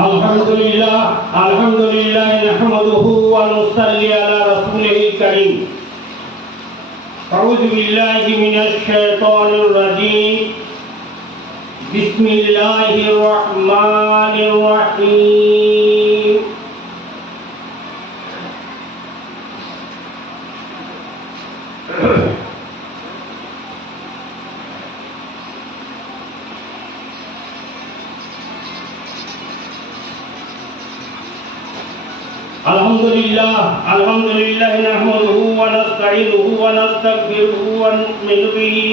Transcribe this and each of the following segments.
আলহামদুলিল্লাহ নাহমাদুহু ওয়া নুসাল্লি আলা রাসূলিল কারীম। আউযু বিল্লাহি মিনাশ শাইতানির রাজীম। বিসমিল্লাহির রহমানির রহিম। আলহামদুলিল্লাহ নাহমাদুহু ওয়া নাস্তাঈনুহু ওয়া নাস্তাগফিরুহু ওয়া নু'মিনু বিহি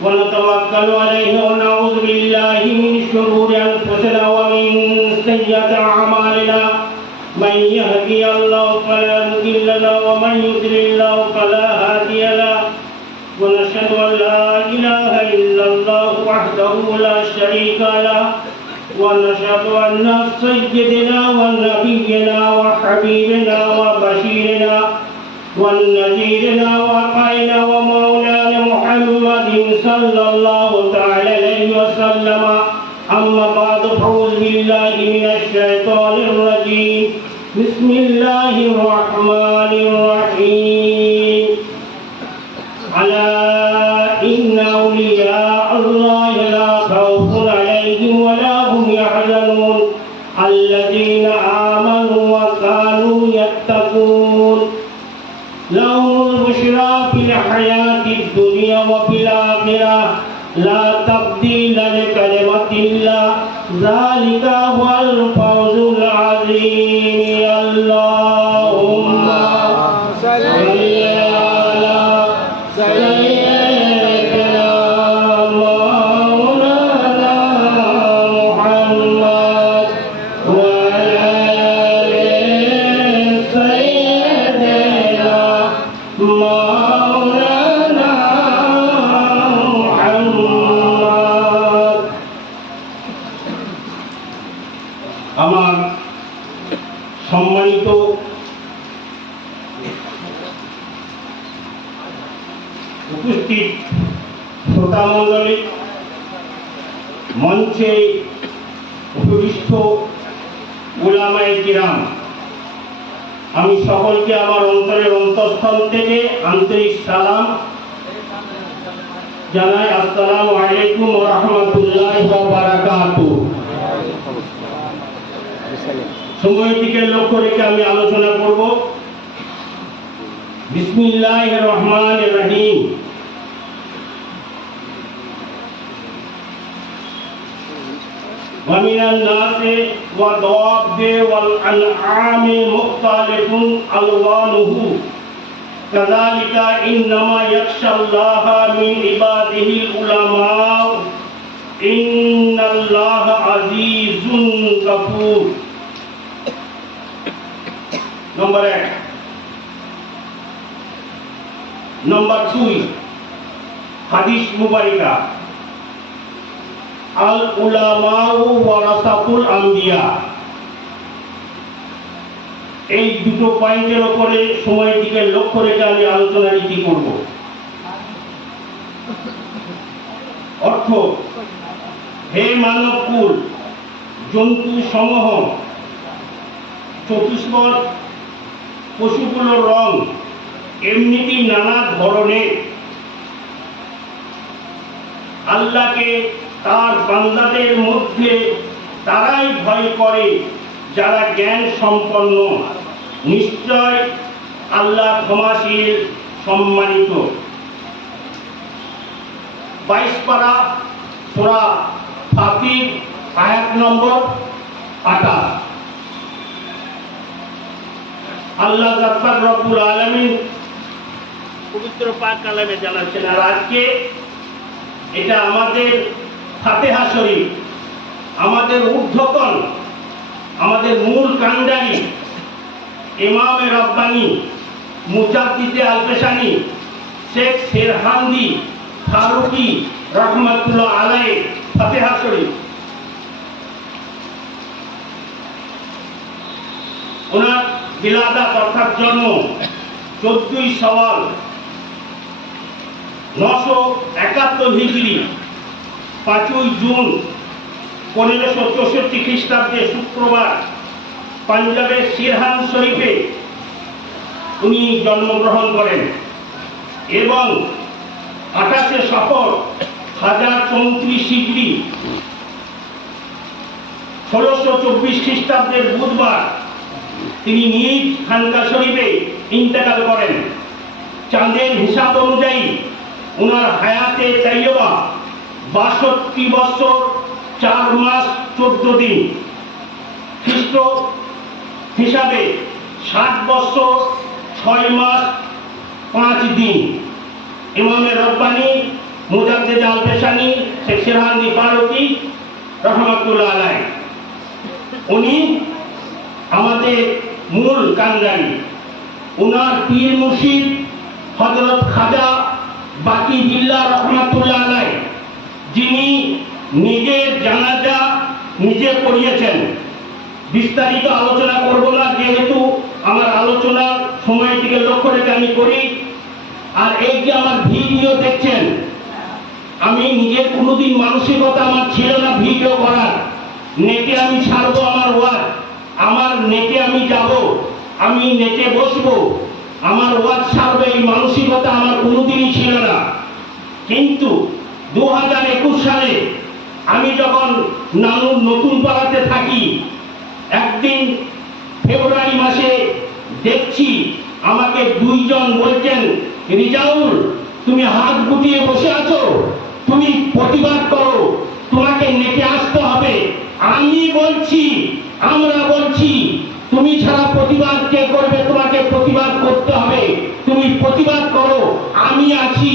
ওয়া নাতাওয়াক্কালু আলাইহি ওয়া নাউযু বিল্লাহি মিন শুরুরি আনফুসিনা ওয়া মিন সাইয়্যাতি আ'মালিনা। মান ইয়াহদিহিল্লাহু ফালা মুদিল্লা লাহু ওয়া মান ইউদ্লিল্লাহু ফালা হাদিয়া লাহু। ওয়া নাশহাদু আন লা ইলাহা ইল্লাল্লাহু ওয়াহদাহু লা শারীকা লাহু ونشهد أن سيدنا ونبينا وحبيبنا وبشيرنا ونذيرنا وقائدنا ومولانا محمد صلى الله تعالى عليه وسلم. أما بعد فأعوذ بالله من الشيطان الرجيم. بسم الله الرحمن الرحيم. ألا إن أولياء الله لا خوف عليهم ولا يحزنون الذين آمنوا وكانوا يتقون. لهم البشرى في الحياة الدنيا وفي الآخرة لا تبديل لكلمة الله ذلك هو الفوز العظيم. اللهم صل على سيدنا আমার সম্মানিত উপস্থিত শ্রোতা মণ্ডলী, মঞ্চে উপবিষ্ট উলামায়ে কিরাম, আমি সকলকে আমার অন্তরের অন্তঃস্থল থেকে আন্তরিক সালাম জানাই। আসসালামু আলাইকুম ওয়া রাহমাতুল্লাহি ওয়া বারাকাতুহু। সময়টিকে লক্ষ্য রেখে আমি আলোচনা করব। বিসমিল্লাহির রহমানির রহিম। ومن الناس والدواب والأنعام مختلف ألوانه كذلك إنما يخشى الله من عباده العلماء إن الله عزيز غفور. নম্বর 1। নম্বর 2, হাদিস মুবারকা, আল উলামাউ ওয়ারাসাতুল আম্বিয়া। এই দুটো পয়েন্টের উপরে সময়টিকে লক্ষ্য রেখে আমি আলোচনা নীতি করব। অর্থ, হে মানবকুল, জন্তু সমূহ, চতুষ্পদ পশুগুলোর রং এমনিতেই নানা ধরনের। আল্লাহকে তার বান্দাদের মধ্যে তারাই ভয় করে যারা জ্ঞান সম্পন্ন। নিশ্চয় আল্লাহ ক্ষমাশীল, সম্মানিত। 22 পারা সূরা ফাতির, আয়াত নম্বর 28। আল্লাহ জাব্বার রব্বুল আলামিন পবিত্র পাক কালামে জানাচ্ছেন। আর আজকে এটা আমাদের ফাতিহা শরীফ, আমাদের ঊর্ধ্বতন, আমাদের মূল কান্ডারি ইমামে রব্বানি মুজাদ্দিদে আল-পেশানি শেখ সেরহান্দি ফারুকি রহমাতুল্লাহ আলাইহি ফাতিহা শরীফ। ওনার বিলাদাত অর্থাৎ জন্ম 14ই শাওয়াল 971 হিজরি 5ই জুন 1564 খ্রিস্টাব্দে শুক্রবার পাঞ্জাবের সিরহান শরীফে উনি জন্মগ্রহণ করেন এবং 28শে সফর 1034 হিজরি 1624 খ্রিস্টাব্দের বুধবার তিনি নিজ খানকা শরীফে ইন্তেকাল করেন। চাঁদের হিসাব অনুযায়ী ওনার হায়াতে তাইয়্যিবা 62 বছর 4 মাস 14 দিন, খ্রিস্ট হিসাবে 60 বছর 6 মাস 5 দিন। ইমামে রব্বানি মুজাদ্দিদ আল পেশানি শেখ সিরহানি ফারুকি রহমাতুল্লাহ আলাইহি, উনি আমাদের মূল কান্ডারি। উনার পীর মুর্শিদ হযরত খাজা বাকি বিল্লাহ রহমাতুল্লাহ আলাইহি, যিনি নিজের জানাজা নিজে পড়িয়েছেন। বিস্তারিত আলোচনা করব না, যেহেতু আমার আলোচনার সময়টিকে লক্ষ্য রেখে আমি করি। আর এই যে আমার ভিডিও দেখছেন, আমি নিজের কোনোদিন মানসিকতা আমার ছিল না ভিডিও করার। নেটে আমি ছাড়বো আমার ওয়াজ, আমার নেটে আমি যাব, আমি নেটে বসবো, আমার ওয়াজ ছাড়বে, এই মানসিকতা আমার কোনোদিনই ছিল না। কিন্তু 2021 সালে আমি যখন নানুর নতুন পাড়াতে থাকি, একদিন ফেব্রুয়ারি মাসে দেখছি আমাকে 2 জন বলছেন, রিজাউল তুমি হাত গুটিয়ে বসে আছো, তুমি প্রতিবাদ করো, তোমাকে নেটে আসতে হবে। আমি বলছি, আমরা বলছি, তুমি ছাড়া প্রতিবাদ কে করবে? তোমাকে প্রতিবাদ করতে হবে, তুমি প্রতিবাদ করো, আমি আছি,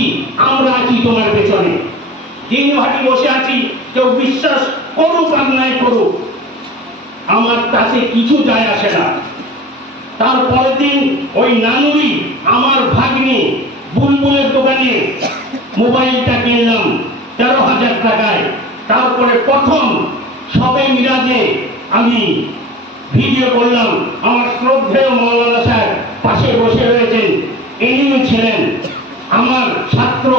আমরা আছি তোমার পেছনে। দিন ভাটি বসে আছি, কেউ বিশ্বাস করুক আর নাই করুক, আমার তাতে কিছু যায় আসে না। তারপরের দিন ওই নানুরি আমার ভাগ্নে বুলবুলের দোকানে মোবাইলটা কিনলাম 13,000 টাকায়। তারপরে প্রথম সবে মিরাজে আমি ভিডিও করলাম। আমার শ্রদ্ধেয় মাওলানা সাহেব পাশে বসে রয়েছেন, ইনিও ছিলেন আমার ছাত্র।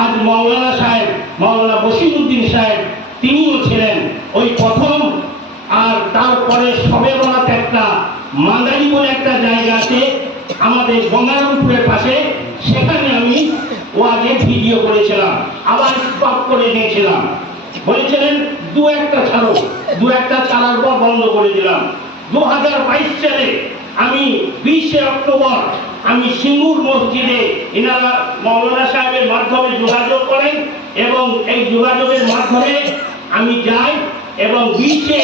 আজ মাওলানা সাহেব, মাওলানা বসিরউদ্দিন সাহেব, তিনিও ছিলেন ওই প্রথম। আর তারপরে সবে বরাত একটা মাদারি বলে একটা জায়গা আছে আমাদের গঙ্গারামপুরের পাশে, সেখানে আমি ওয়াজে ভিডিও করেছিলাম, আবার স্টপ করে দিয়েছিলাম। বলেছিলেন 2-1টা ছাড়ো, 2-1টা ছাড়ার পর বন্ধ করে দিলাম। 2022 সালে আমি 20শে অক্টোবর আমি সিঙ্গুর মসজিদে এনারা মাওলানা সাহেবের মাধ্যমে যোগাযোগ করেন এবং এই যোগাযোগের মাধ্যমে আমি যাই এবং 20শে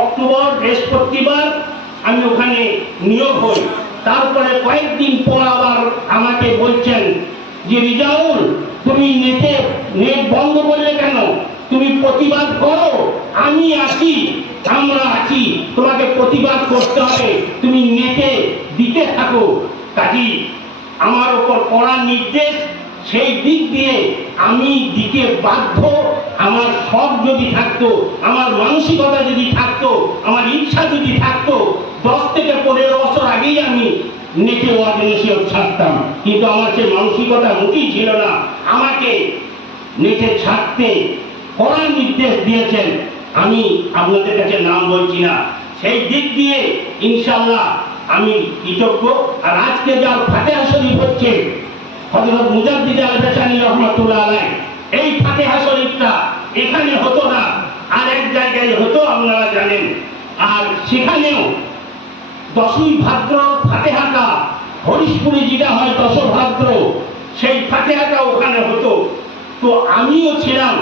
অক্টোবর বৃহস্পতিবার আমি ওখানে নিয়োগ হই। তারপরে কয়েকদিন পর আবার আমাকে বলছেন যে রিজাউল তুমি নেট বন্ধ করলে কেন? তুমি প্রতিবাদ করো, আমি আছি, আমরা আছি, তোমাকে প্রতিবাদ করতে হবে, তুমি নেটে দিতে থাকো। কাজী আমার উপর কড়া নির্দেশ, সেই দিক দিয়ে আমি দিতে বাধ্য। আমার সব যদি থাকতো, আমার মানসিকতা যদি থাকতো, আমার ইচ্ছা যদি থাকতো, 10 থেকে 15 বছর আগেই আমি নেটে ওয়াজ নসিহত ছাড়তাম। কিন্তু আমার সেই মানসিকতা মোটেই ছিল না। আমাকে নেটে ছাড়তে কড়া নির্দেশ দিয়েছেন, আমি আপনাদের কাছে নাম বলছি না। সেই দিক দিয়ে ইনশাআল্লাহ আমি কৃতজ্ঞ। আর আজকে যার ফাতিহা শরীফ হচ্ছে হযরত মুজাদ্দিদ আল পেশানি রহমাতুল্লাহ আলাইহি, এই ফাতিহা শরীফটা এখানে হতো না, আর এক জায়গায় হতো, আপনারা জানেন। আর সেখানেও 10ই ভাদ্র ফাতিহাটা হরিশপুরে যেটা হয় 10 ভাদ্র, সেই ফাতিহাটা ওখানে হতো। তো আমিও ছিলাম।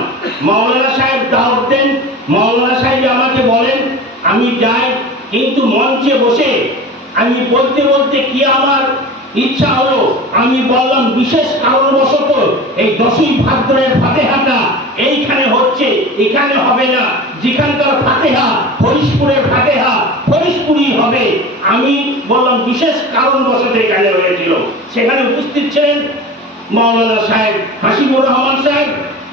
মাওলানা সাহেব দাওয়াত দেন, মাওলানা সাহেব আমাকে বলেন, আমি যাই। কিন্তু মঞ্চে বসে আমি বলতে বলতে কি আমার ইচ্ছা হলো, আমি বললাম বিশেষ কারণবশত এই 10ই ভাদ্রের ফাতিহাটা এইখানে হচ্ছে, এখানে হবে না। যেখানকার ফাতিহা হরিশপুরের ফাতিহা হরিশপুরই হবে। আমি বললাম বিশেষ কারণবশত এখানে হয়েছিল। সেখানে উপস্থিত ছিলেন মাওলানা সাহেব হাসিবুর রহমান সাহেব,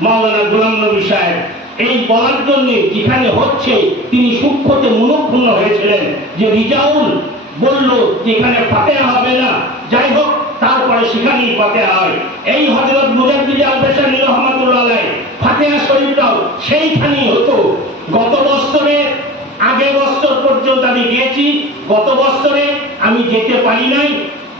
মাওলানা গোলাম নবী সাহেব। এই বলার জন্য যেখানে হচ্ছে তিনি সূক্ষ্মতে মনক্ষুণ্ণ হয়েছিলেন যে রিজাউল বলল যে এখানে ফাতিহা হবে না। যাই হোক, তারপরে সেখানেই ফাতিহা হয়। এই হযরত মুজাদ্দিদ আল পেশানি রহমাতুল্লাহ আলাইহি ফাতিহা শরীফটাও সেইখানেই হতো। গত বছর আগের বছর পর্যন্ত আমি গিয়েছি, গত বছরে আমি যেতে পারি নাই।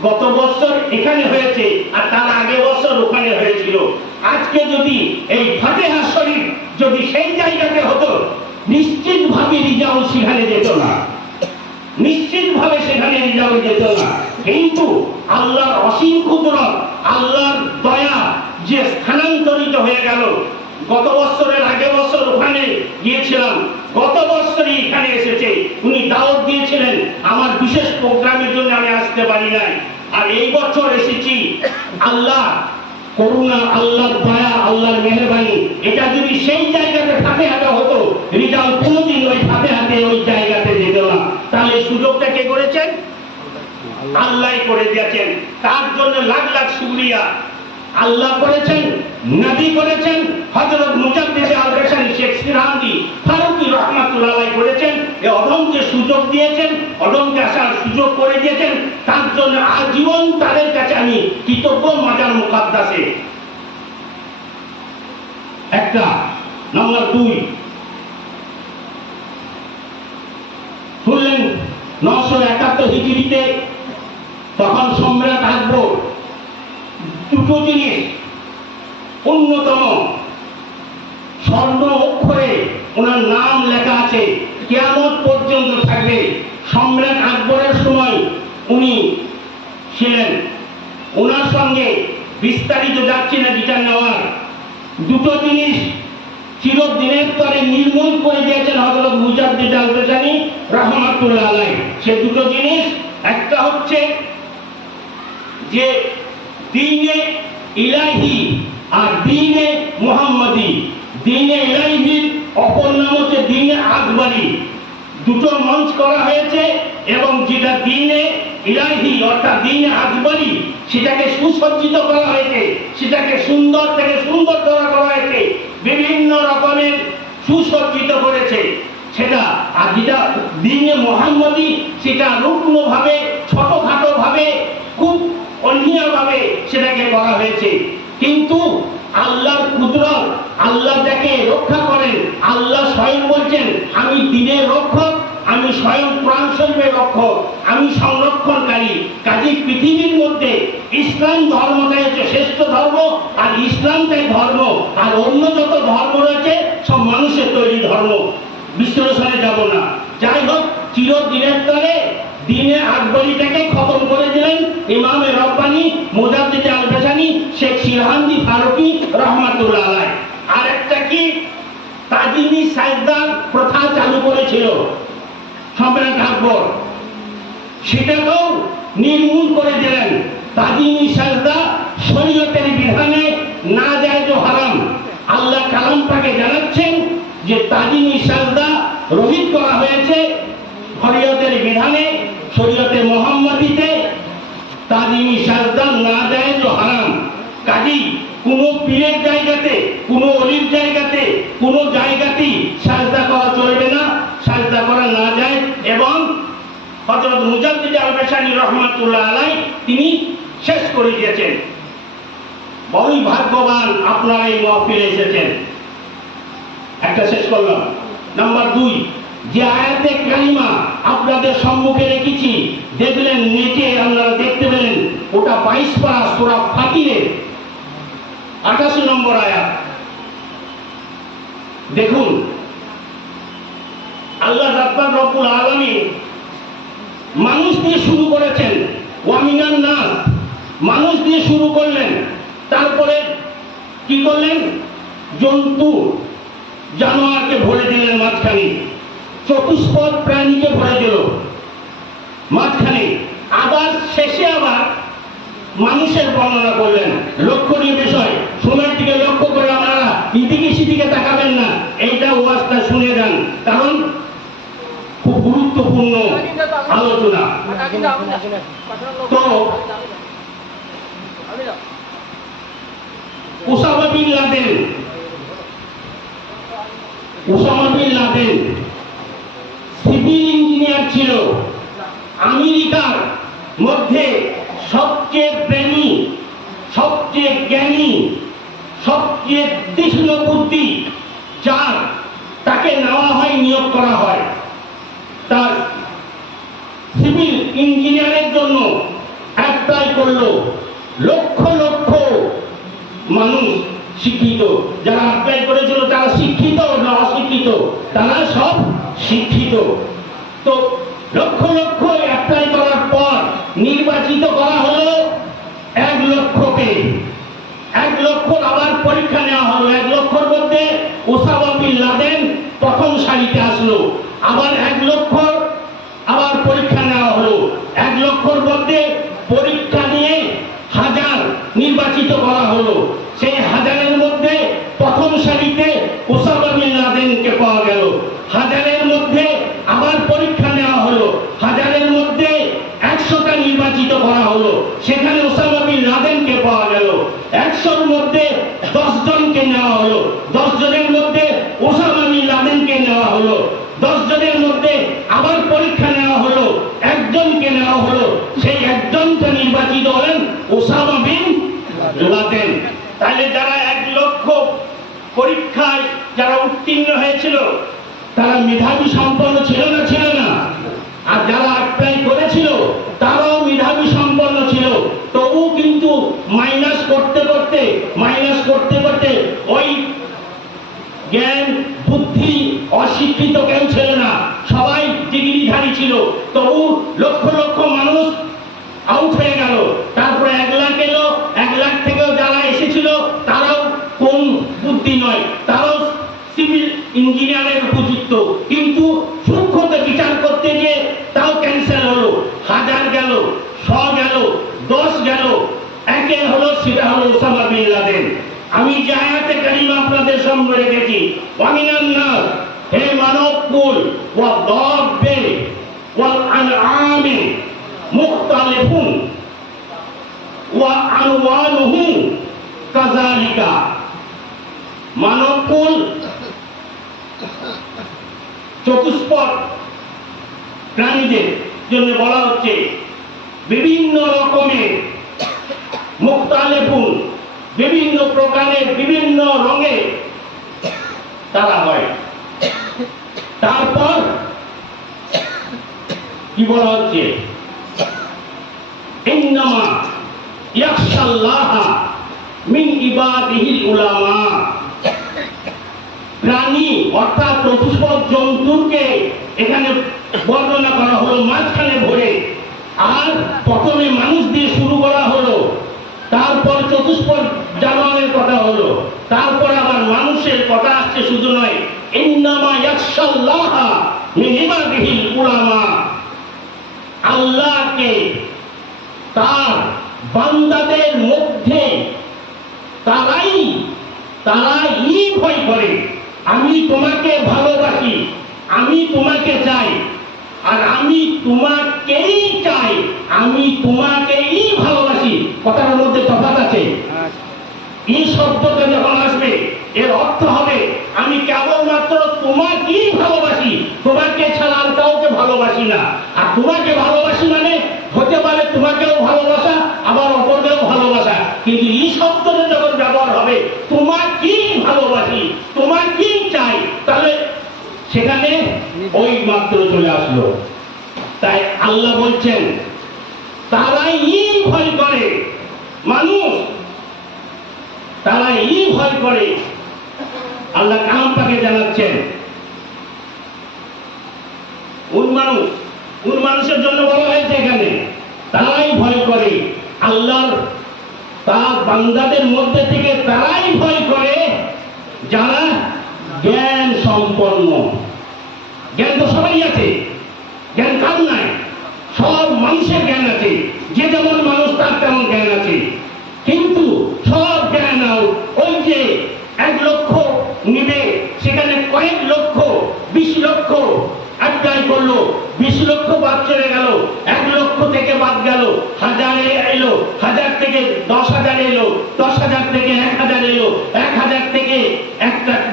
গত বছর এখানে হয়েছে আর তার আগের বছর ওখানে হয়েছিল। আজকে যদি এই ফাতেহা শরীফ যদি সেই জায়গাতে হতো, নিশ্চিতভাবে রিজাউল সেখানে যেত না, নিশ্চিতভাবে সেখানে রিজাউল যেত না। কিন্তু আল্লাহর অসীম কুদরত, আল্লাহর দয়া যে স্থানান্তরিত হয়ে গেল। গত বছরের আগের বছর ওখানে গিয়েছিলাম, গত বছরই এখানে এসেছে। উনি দাওয়াত দিয়েছিলেন, আমার বিশেষ প্রোগ্রামের জন্য আমি আসতে পারি নাই। আর এই বছর এসেছি। আল্লাহ করুণা, আল্লাহর দয়া, আল্লাহর মেহেরবানি। এটা যদি সেই জায়গাতে ফাতেহাটা হতো, রিজাল কোনোদিন ওই ফাতেহাতে ওই জায়গাতে যেত না। তাহলে সুযোগটা কে করেছেন? আল্লাহ করে দিয়েছেন। তার জন্য লাখ লাখ শুকরিয়া। আল্লাহ করেছেন, নবী করেছেন, হযরত মুজাদ্দিদ আল-বাশারী শেখ সিরহান্দি ফারুকী রাহমাতুল্লাহ আলাইহি করেছেন। এই অদমকে সুযোগ দিয়েছেন, অদমকে আসার সুযোগ করে দিয়েছেন। তার জন্য আজীবন তাদের কাছে আমি কৃতজ্ঞ। মাজার মুকাদ্দাসে একটা। নাম্বার 2, শুনলেন 971 হিজরিতে তখন সম্রাট আকবর দুটো জিনিস অন্যতম স্বর্ণ অক্ষরে ওনার নাম লেখা আছে, কিয়ামত পর্যন্ত থাকবে। সম্রাট আকবরের সময় উনি ছিলেন। ওনার সঙ্গে বিস্তারিত যাচ্ছে না বিচার নেওয়ার। দুটো জিনিস চিরদিনের তরে নির্মূল করে দিয়েছেন হযরত মুজাদ্দিদ আল-বাশারী রাহমাতুল্লাহ আলাইহি। সে দুটো জিনিস, একটা হচ্ছে যে দ্বীনে ইলাহি আর দ্বীনে মুহাম্মাদি। দ্বীনে ইলাহির অপর নাম হচ্ছে দ্বীনে আকবরী। দুটো মঞ্চ করা হয়েছে এবং যেটা দ্বীনে ইলাহি অর্থাৎ দ্বীনে আকবরী, সেটাকে সুসজ্জিত করা হয়েছে, সেটাকে সুন্দর থেকে সুন্দর করা হয়েছে, বিভিন্ন রকমের সুসজ্জিত করেছে সেটা। আর যেটা দ্বীনে মুহাম্মাদি, সেটা রুগ্ন ভাবে, ছোটখাটো ভাবে, খুব অন্যায়ভাবে সেটাকে করা হয়েছে। কিন্তু আল্লাহর কুদরত, আল্লাহ যাকে রক্ষা করেন, আল্লাহ স্বয়ং বলছেন, আমি দ্বীনের রক্ষক, আমি স্বয়ং কোরআন শরীফের রক্ষক, আমি সংরক্ষণকারী। কাজে পৃথিবীর মধ্যে ইসলাম ধর্মটাই হচ্ছে শ্রেষ্ঠ ধর্ম, আর ইসলামটাই ধর্ম। আর অন্য যত ধর্ম রয়েছে সব মানুষের তৈরি ধর্ম। বিশ্লেষণে যাব না। যাই হোক, চিরদিনের তরে দ্বীনে আকবরীটাকে খতম করে দিলেন ইমামে রব্বানী মুজাদ্দিদ আল-বাশারী শেখ সিরহান্দি ফারুকী রাহমাতুল্লাহ আলাইহি। আর একটা কি, তাজিমি সাজদার প্রথা চালু করেছিল সম্রাট আকবর, সেটাকেও নির্মূল করে দিলেন। তাজিমি সাজদা শরীয়তের বিধানে নাজায়েজ ও হারাম। আল্লাহ কালাম পাকে জানাচ্ছেন যে তাজিমি সাজদা রহিত করা হয়েছে শরীয়তের বিধানে, শরীয়তে মুহাম্মাদিতে তাজিমি সাজদা নাজায়েজ ও হারাম। কাজী কোন পীরের জায়গাতে, কোন ওলির জায়গাতে, কোন জায়গাতেই সাজদা করা চলবে না, সাজদা করা না যায়। এবং হযরত মুজাদ্দিদ আল-বাশারী রাহমাতুল্লাহ আলাইহি তিনি শেষ করে দিয়েছেন। বড়ই ভাগ্যবান আপনারা এই মাহফিলে এসেছেন। একটা শেষ করলাম। নাম্বার 2, যে আয়াতে কারিমা আপনাদের সম্মুখে রেখেছি, দেখলেন নেটে আপনারা দেখতে পেলেন, ওটা 22 পারা সূরা ফাতিরের 88 নম্বর আয়াত। দেখুন, আল্লাহ রব্বুল আলামিন মানুষ দিয়ে শুরু করেছেন, ওয়ামিনান নাস, মানুষ দিয়ে শুরু করলেন। তারপরে কি করলেন? জন্তু জানোয়ারকে ভরে দিলেন মাঝখানে, চতুষ্পদ প্রাণীকে ভরে দিল মাঝখানে। আবার শেষে আবার মানুষের বর্ণনা করলেন। লক্ষণীয় বিষয়, সময়ের দিকে লক্ষ্য করে আপনারা এদিকে সেদিকে তাকাবেন না, এইটা ওয়াজটা শুনে যান, কারণ খুব গুরুত্বপূর্ণ আলোচনা। তো Osama bin Laden civil engineer ছিল। আমেরিকার মধ্যে সবচেয়ে প্রেমী, সবচেয়ে জ্ঞানী, সবচেয়ে তীক্ষ্ণ বুদ্ধি যার, তাকে নেওয়া হয়, নিয়োগ করা হয়। ইঞ্জিনিয়ারের জন্য অ্যাপ্লাই করলো, লক্ষ লক্ষ মানুষ শিক্ষিত, যারা অ্যাপ্লাই করেছিল তারা শিক্ষিত না অশিক্ষিত? তারা সব শিক্ষিত। তো লক্ষ লক্ষ অ্যাপ্লাই করার পর নির্বাচিত করা হলো 1 লক্ষকে। 1 লক্ষ আবার পরীক্ষা নেওয়া হলো। 1 লক্ষর মধ্যে ওসামা বিন লাদেন প্রথম সারিতে আসলো। আবার 1 লক্ষ আবার পরীক্ষা নেওয়া হলো। 1 লক্ষর মধ্যে পরীক্ষা নিয়ে 1000 নির্বাচিত করা হলো। সেই 1000-এর মধ্যে প্রথম সারিতে ওসামা বিন লাদেনকে পাওয়া গেল। 1000-এর মধ্যে আবার পরীক্ষা নেওয়া হলো। 1000-এর মধ্যে 100টা নির্বাচিত করা হলো, সেখানে ওসামা বিন লাদেনকে পাওয়া গেল। 100-র মধ্যে 10 জনকে নেওয়া হলো, 10 জনের মধ্যে ওসামা বিন লাদেনকে নেওয়া হলো। 10 জনের মধ্যে আবার পরীক্ষা নেওয়া হলো, 1 জনকে নেওয়া হলো, সেই 1 জনকে নির্বাচিত হলেন ওসামা বিন লাদেন। তাহলে যারা 1 লক্ষ পরীক্ষায় যারা উত্তীর্ণ হয়েছিল তারা মেধাবী সম্পন্ন ছিল না? ছিল না? আর যারা অ্যাপ্লাই করেছিল তারাও মেধাবী সম্পন্ন ছিল। তবু কিন্তু মাইনাস করতে করতে ওই জ্ঞান বুদ্ধি অশিক্ষিত কেউ ছিল না, সবাই ডিগ্রিধারী ছিল। তবু লক্ষ লক্ষ মানুষ আউট হয়ে গেল। তারপরে 1 লাখ এলো, 1 লাখ থেকেও যারা এসেছিল তারাও কম বুদ্ধি নয়, তারাও সিভিল ইঞ্জিনিয়ারের উপযুক্ত, কিন্তু সূক্ষ্মতা বিচার করতে গিয়ে তাও ক্যান্সেল হলো। 1000 গেল, 100 গেল, 10 গেল, 1 হলো, সেটা হলো ওসামা বিন লাদেন। আমি যে আয়াতে কারিমা আপনাদের সামনে রেখেছি, ওয়ামিনান নাস, হে মানবকুল, ওয়া দাব্বে ওয়াল আনআমি মুখতালিফুন ওয়া আনওয়ানুহু কাযালিকা। মানবকুল চতুষ্পদ প্রাণীদের জন্য বলা হচ্ছে বিভিন্ন রকমের মুখতালিফুন, বিভিন্ন প্রকারের বিভিন্ন রঙে তারা হয়। তারপর কি বলা হচ্ছে? ইন্নামা ইয়াখশাল্লাহা মিন ইবাদিহিল উলামা। প্রাণী অর্থাৎ চতুষ্পদ জন্তুকে এখানে বর্ণনা করা হলো মাঝখানে ভরে, আর প্রথমে মানুষ দিয়ে শুরু করা হলো, তারপর চতুষ্পদ জানোয়ারের কথা হলো, তারপর আবার মানুষের কথা আসছে। শুধু নয়, ইন্নামা ইয়াখশাল্লাহা মিন ইবাদিহিল উলামা। আল্লাহকে তার বান্দাদের মধ্যে তারাই ভয় করে। আমি তোমাকে ভালোবাসি, আমি তোমাকে চাই, আর আমি তোমাকেই চাই, আমি তোমাকেই ভালোবাসি। কথার মধ্যে তফাৎ আছে। এই শব্দটা যখন আসবে এর অর্থ হবে আমি কেবলমাত্র তোমাকেই ভালোবাসি, তোমাকে ছাড়া আর কাউকে ভালোবাসি না। আর তোমাকে ভালোবাসি মানে হতে পারে তোমাকেও ভালোবাসা, আবার অপরকেও ভালোবাসা, কিন্তু এই শব্দটা যখন ব্যবহার হবে তোমাকেই ভালোবাসি, তোমাকেই চাই, তাহলে সেখানে ওই মাত্র চলে আসলো। তাই আল্লাহ বলছেন তারাই ভয় করে, মানুষ তারাই ভয় করে। আল্লাহ কালাম পাকে জানাচ্ছেন মানুষের জন্য বলা হয়েছে এখানে তারাই ভয় করে। আল্লাহর তার বান্দাদের মধ্যে থেকে তারাই ভয় করে যারা জ্ঞান সম্পন্ন। জ্ঞান তো সবাই আছে, জ্ঞান কার নাই? সব মানুষের জ্ঞান আছে, যে যেমন মানুষ তার তেমন জ্ঞান আছে, কিন্তু সব জ্ঞান ওই যে 1 লক্ষ নিবে, সেখানে কয়েক লক্ষ 20 লক্ষ অ্যাপ্লাই করলো, 20 লক্ষ বাদ চলে গেল, 1 লক্ষ থেকে বাদ গেল, 1000 এলো, 1000 থেকে 10,000 এলো, 10,000 থেকে 1,000 এলো, 1,000 থেকে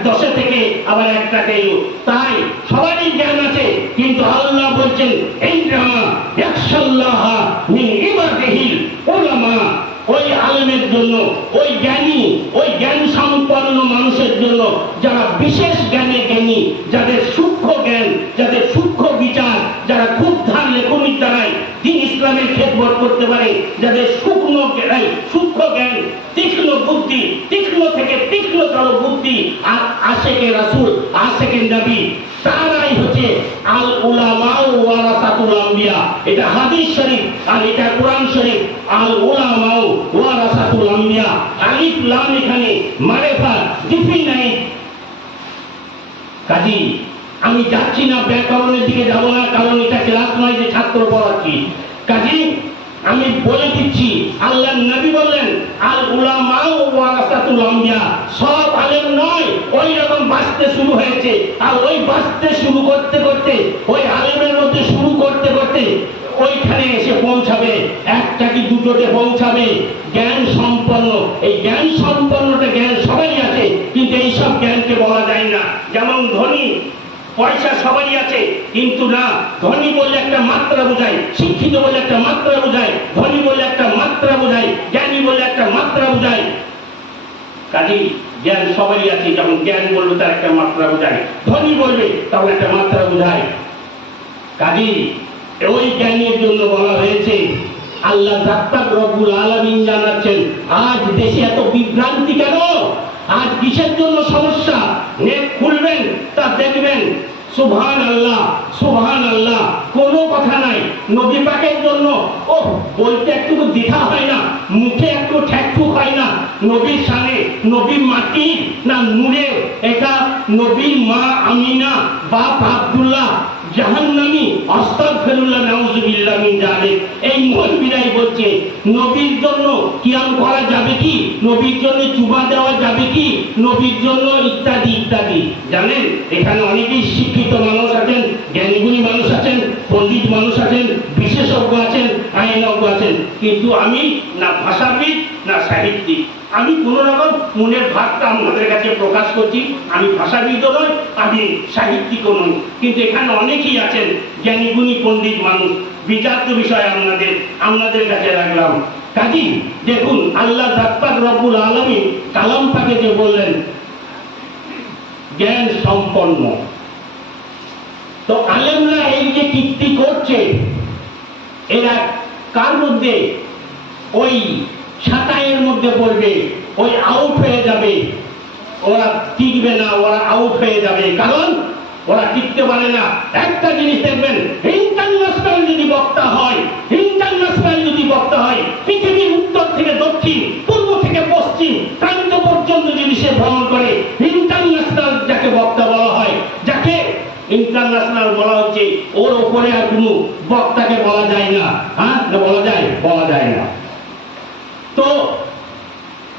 10 থেকে আবার 1 এলো। তাই সবারই জ্ঞান আছে, কিন্তু আল্লাহ বলছেন ইন্নামা ইয়াখশাল্লাহা মিন ইবাদিহিল উলামা। ওই আলেমের জন্য, ওই জ্ঞানী, ওই জ্ঞান সম্পন্ন মানুষের জন্য, যারা বিশেষ জ্ঞানে জ্ঞানী, যাদের সূক্ষ্ম জ্ঞান, যাদের সূক্ষ্ম বিচার, যারা খুব ধার লেখনির দ্বারাই দিন তীক্ষ্ণ বুদ্ধি, তীক্ষ্ণ থেকে তীক্ষ্ণতর বুদ্ধি আর আশেকে রাসূল, আশেকে নবী, তারাই হচ্ছে আল উলামা ওয়ারাসাতুল আম্বিয়া। এটা হাদিস শরীফ আর এটা কোরআন শরীফ। আল উলামা ওয়ারাসাতুল আম্বিয়া, আলিফ লাম এখানে মারিফা ডিফিনাইট। কাজী আমি যাচ্ছি না, ব্যাকরণের দিকে যাব না, কারণ এটা ক্লাস নয় যে ছাত্র পড়াচ্ছি। কাজী আমি বলে দিচ্ছি, আল্লাহর নবী বললেন আল উলামা ওয়ারাসাতুল আম্বিয়া, সব আলেম নয়। ওই রকম বাঁচতে শুরু হয়েছে, আর ওই বাঁচতে শুরু করতে করতে, ওই আলেমের মধ্যে শুরু করতে করতে ওইখানে এসে পৌঁছাবে, একটা কি দুটোতে পৌঁছাবে জ্ঞান সম্পন্ন। এই জ্ঞান সম্পন্নটা জ্ঞান সবাই আছে, কিন্তু এইসব জ্ঞানকে বলা যায় না। যেমন ধনী, পয়সা সবারই আছে, কিন্তু না, ধনী বলে একটা মাত্রা বোঝায়, শিক্ষিত বলে একটা মাত্রা বোঝায়, ধনী বলে একটা মাত্রা বোঝায়, জ্ঞানী বলে একটা মাত্রা বোঝায়। কাজী জ্ঞান সবারই আছে, যেমন জ্ঞান বলবে তার একটা মাত্রা বোঝায়, ধনী বলবে তাও একটা মাত্রা বোঝায়। কাজী ওই জ্ঞানের জন্য বলা হয়েছে, আল্লাহ জাক্কাত রব্বুল আলামিন জানাচ্ছেন আজ দেশে এত বিভ্রান্তি কেন, আজ কিসের জন্য সমস্যা। নেট খুলবেন তা দেখবেন সুবহানাল্লাহ সুবহানাল্লাহ, কোনো কথা নাই। নবী পাকের জন্য ও বলতে একটু দ্বিধা হয় না, মুখে একটু ঠ্যাকঠুক হয় না। নবীর শানে, নবী মাটি না নূরে, এটা নবীর মা আমিনা, বাপ আব্দুল্লাহ জাহান্নামী, আস্তাগফিরুল্লাহ নাউযুবিল্লাহ মিন যালিক। এই মুহাদ্দিরাই বলছে নবীর জন্য কিয়াম করা যাবে কি, নবীর জন্য চুমা দেওয়া যাবে কি, নবীর জন্য ইত্যাদি ইত্যাদি। জানেন এখানে অনেকেই শিক্ষিত মানুষ আছেন, জ্ঞানীগুণী মানুষ আছেন, পণ্ডিত মানুষ আছেন, বিশেষজ্ঞ আছেন, আইনজ্ঞ আছেন, কিন্তু আমি না ভাষাবিদ না সাহিত্যিক। আমি কোন রকম মনের ভাবটা আপনাদের কাছে প্রকাশ করছি। আমি ভাষাবিদও নয়, আমি সাহিত্যিকও নই, কিন্তু এখানে অনেকেই আছেন জ্ঞানীগুণী পণ্ডিত মানুষ। বিচার্য বিষয় আপনাদের কাছে রাখলাম। কাজী দেখুন আল্লাহ জাক্কাত রব্বুল আলামিন কালাম পাকে যে বললেন জ্ঞান সম্পন্ন, তো আলেমরা এই যে কীর্তি করছে, এরা কার মধ্যে? ওই ছাঁটাইয়ের মধ্যে পড়বে, ওই আউট হয়ে যাবে, ওরা টিকবে না, ওরা আউট হয়ে যাবে, কারণ ওরা টিকতে পারে না। একটা জিনিস দেখবেন, ইন্টারন্যাশনাল যদি বক্তা হয়, ইন্টারন্যাশনাল যদি বক্তা হয়, পৃথিবীর উত্তর থেকে দক্ষিণ, পূর্ব থেকে পশ্চিম প্রান্ত পর্যন্ত যদি সে ভ্রমণ করে, ইন্টারন্যাশনাল যাকে বক্তা বলা হয়, যাকে ইন্টারন্যাশনাল বলা হচ্ছে, ওর উপরে আর কোনো বক্তাকে বলা যায় না। হ্যাঁ, বলা যায়? বলা যায় না। তো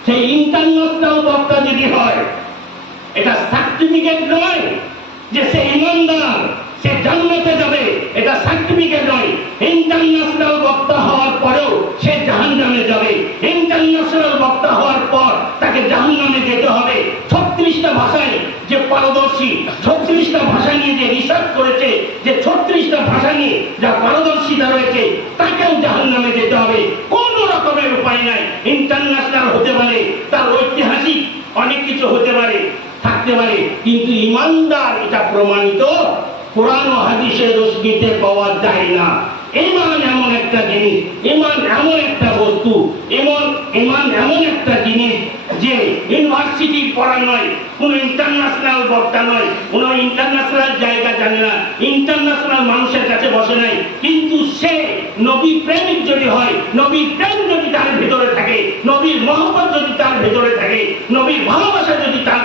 সেই ইন্টারন্যাশনাল বক্তা যদি হয়, এটা সার্টিফিকেট নয় যে সে ইমানদার, সে জান্নাতে যাবে, এটা সার্টিফিকেট নয়। ইন্টারন্যাশনাল বক্তা হওয়ার পরেও সে জাহান্নামে যাবে। ইন্টারন্যাশনাল বক্তা হওয়ার পর তাকে জাহান্নামে যেতে হবে। 36টা ভাষায় যে পারদর্শী, 36টা ভাষা নিয়ে যে রিসার্চ করেছে, যে 36টা ভাষা নিয়ে যা পারদর্শিতা রয়েছে, তাকেও জাহান্নামে যেতে হবে। কোন রকমের উপায় নাই। ইন্টারন্যাশনাল হতে পারে, তার ঐতিহাসিক অনেক কিছু হতে পারে, থাকতে পারে, কিন্তু ইমানদার এটা প্রমাণিত কোরআন ও হাদিসের রশ্মিতে পাওয়া যায় না। ঈমান এমন একটা জিনিস, ঈমান এমন একটা বস্তু, ঈমান এমন একটা জিনিস যে ইউনিভার্সিটি পড়া নয়, কোনো ইন্টারন্যাশনাল বক্তা নয়, কোনো ইন্টারন্যাশনাল জায়গা জানে না, ইন্টারন্যাশনাল মানুষের কাছে বসে নাই, কিন্তু সে নবী প্রেমিক যদি হয়, নবীর প্রেম যদি তার ভিতরে থাকে, নবীর মহব্বত যদি তার ভিতরে থাকে, নবীর ভালোবাসা যদি তার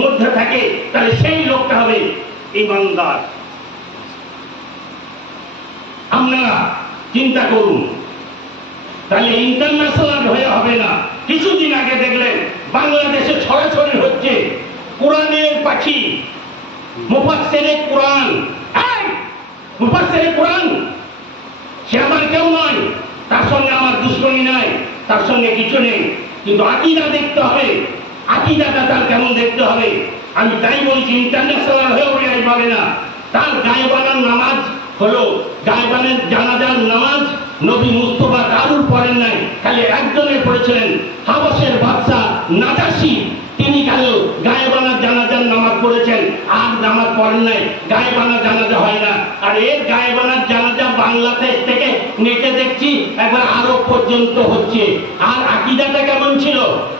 মধ্যে থাকে, তাহলে সেই লোকটা হবে ঈমানদার। আপনারা চিন্তা করুন, তাহলে ইন্টারন্যাশনাল হয়ে হবে না। কিছুদিন আগে দেখলেন বাংলাদেশে ছড়াছড়ি হচ্ছে কোরআনের পাখি, মুফাসসিরে কোরআন। মুফাসসিরে কোরআন সে আমার কেউ নয়, তার সঙ্গে আমার দুশ্মনী নাই, তার সঙ্গে কিছু নেই, কিন্তু আকীদা দেখতে হবে, আকীদাটা তার কেমন দেখতে হবে। আমি তাই বলছি ইন্টারন্যাশনাল হয়েও রেহাই পাবে না। তার গায়েবানার নামাজ হলো, গায়েবানের জানাজার নামাজ নবী মুস্তাফা কারুর পড়েন নাই, খালি একজনের পড়েছিলেন, হাবশের বাদশা নাজাশী, তিনি কালো গায়েবানার জানাজার নামাজ পড়েছেন। আর নামাজ পড়েন নাই, গায়েবানা জানাজা হয় না। আর এর গায়েবানার জানাজা বাংলাদেশ থেকে নেটে দেখছি একবার আরব পর্যন্ত হচ্ছে। আর আকীদাটা কেমন ছিল?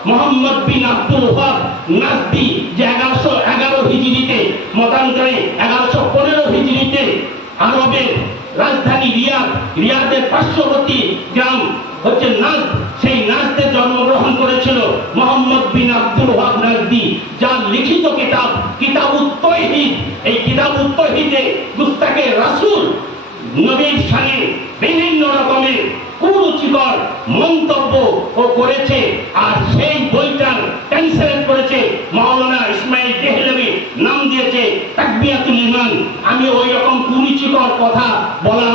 মুহাম্মদ বিন আব্দুল ওয়াহাব নাজদি যে 1111 হিজরিতে, মতান্তরে 1115 হিজরিতে আরবের রাজধানী রিয়াদের পার্শ্ববর্তী গ্রাম হচ্ছে নাজদ, সেই নাজদে জন্মগ্রহণ করেছিল মুহাম্মদ বিন আব্দুল ওয়াহাব নাজদি, যার লিখিত কিতাব কিতাবুত তাওহীদ। এই কিতাবুত তাওহীদে গুস্তাখে রাসূল নবীর শানে বিভিন্ন রকমের কুরুচিকর মন্তব্য ও করেছে। আর সেই বইটার ট্রান্সলেট করেছে মাওলানা ইসমাইল দেহলভী, নাম দিয়েছে তাকবিয়াতুল ঈমান। আমি ওই রকম কুরুচিকর কথা বলা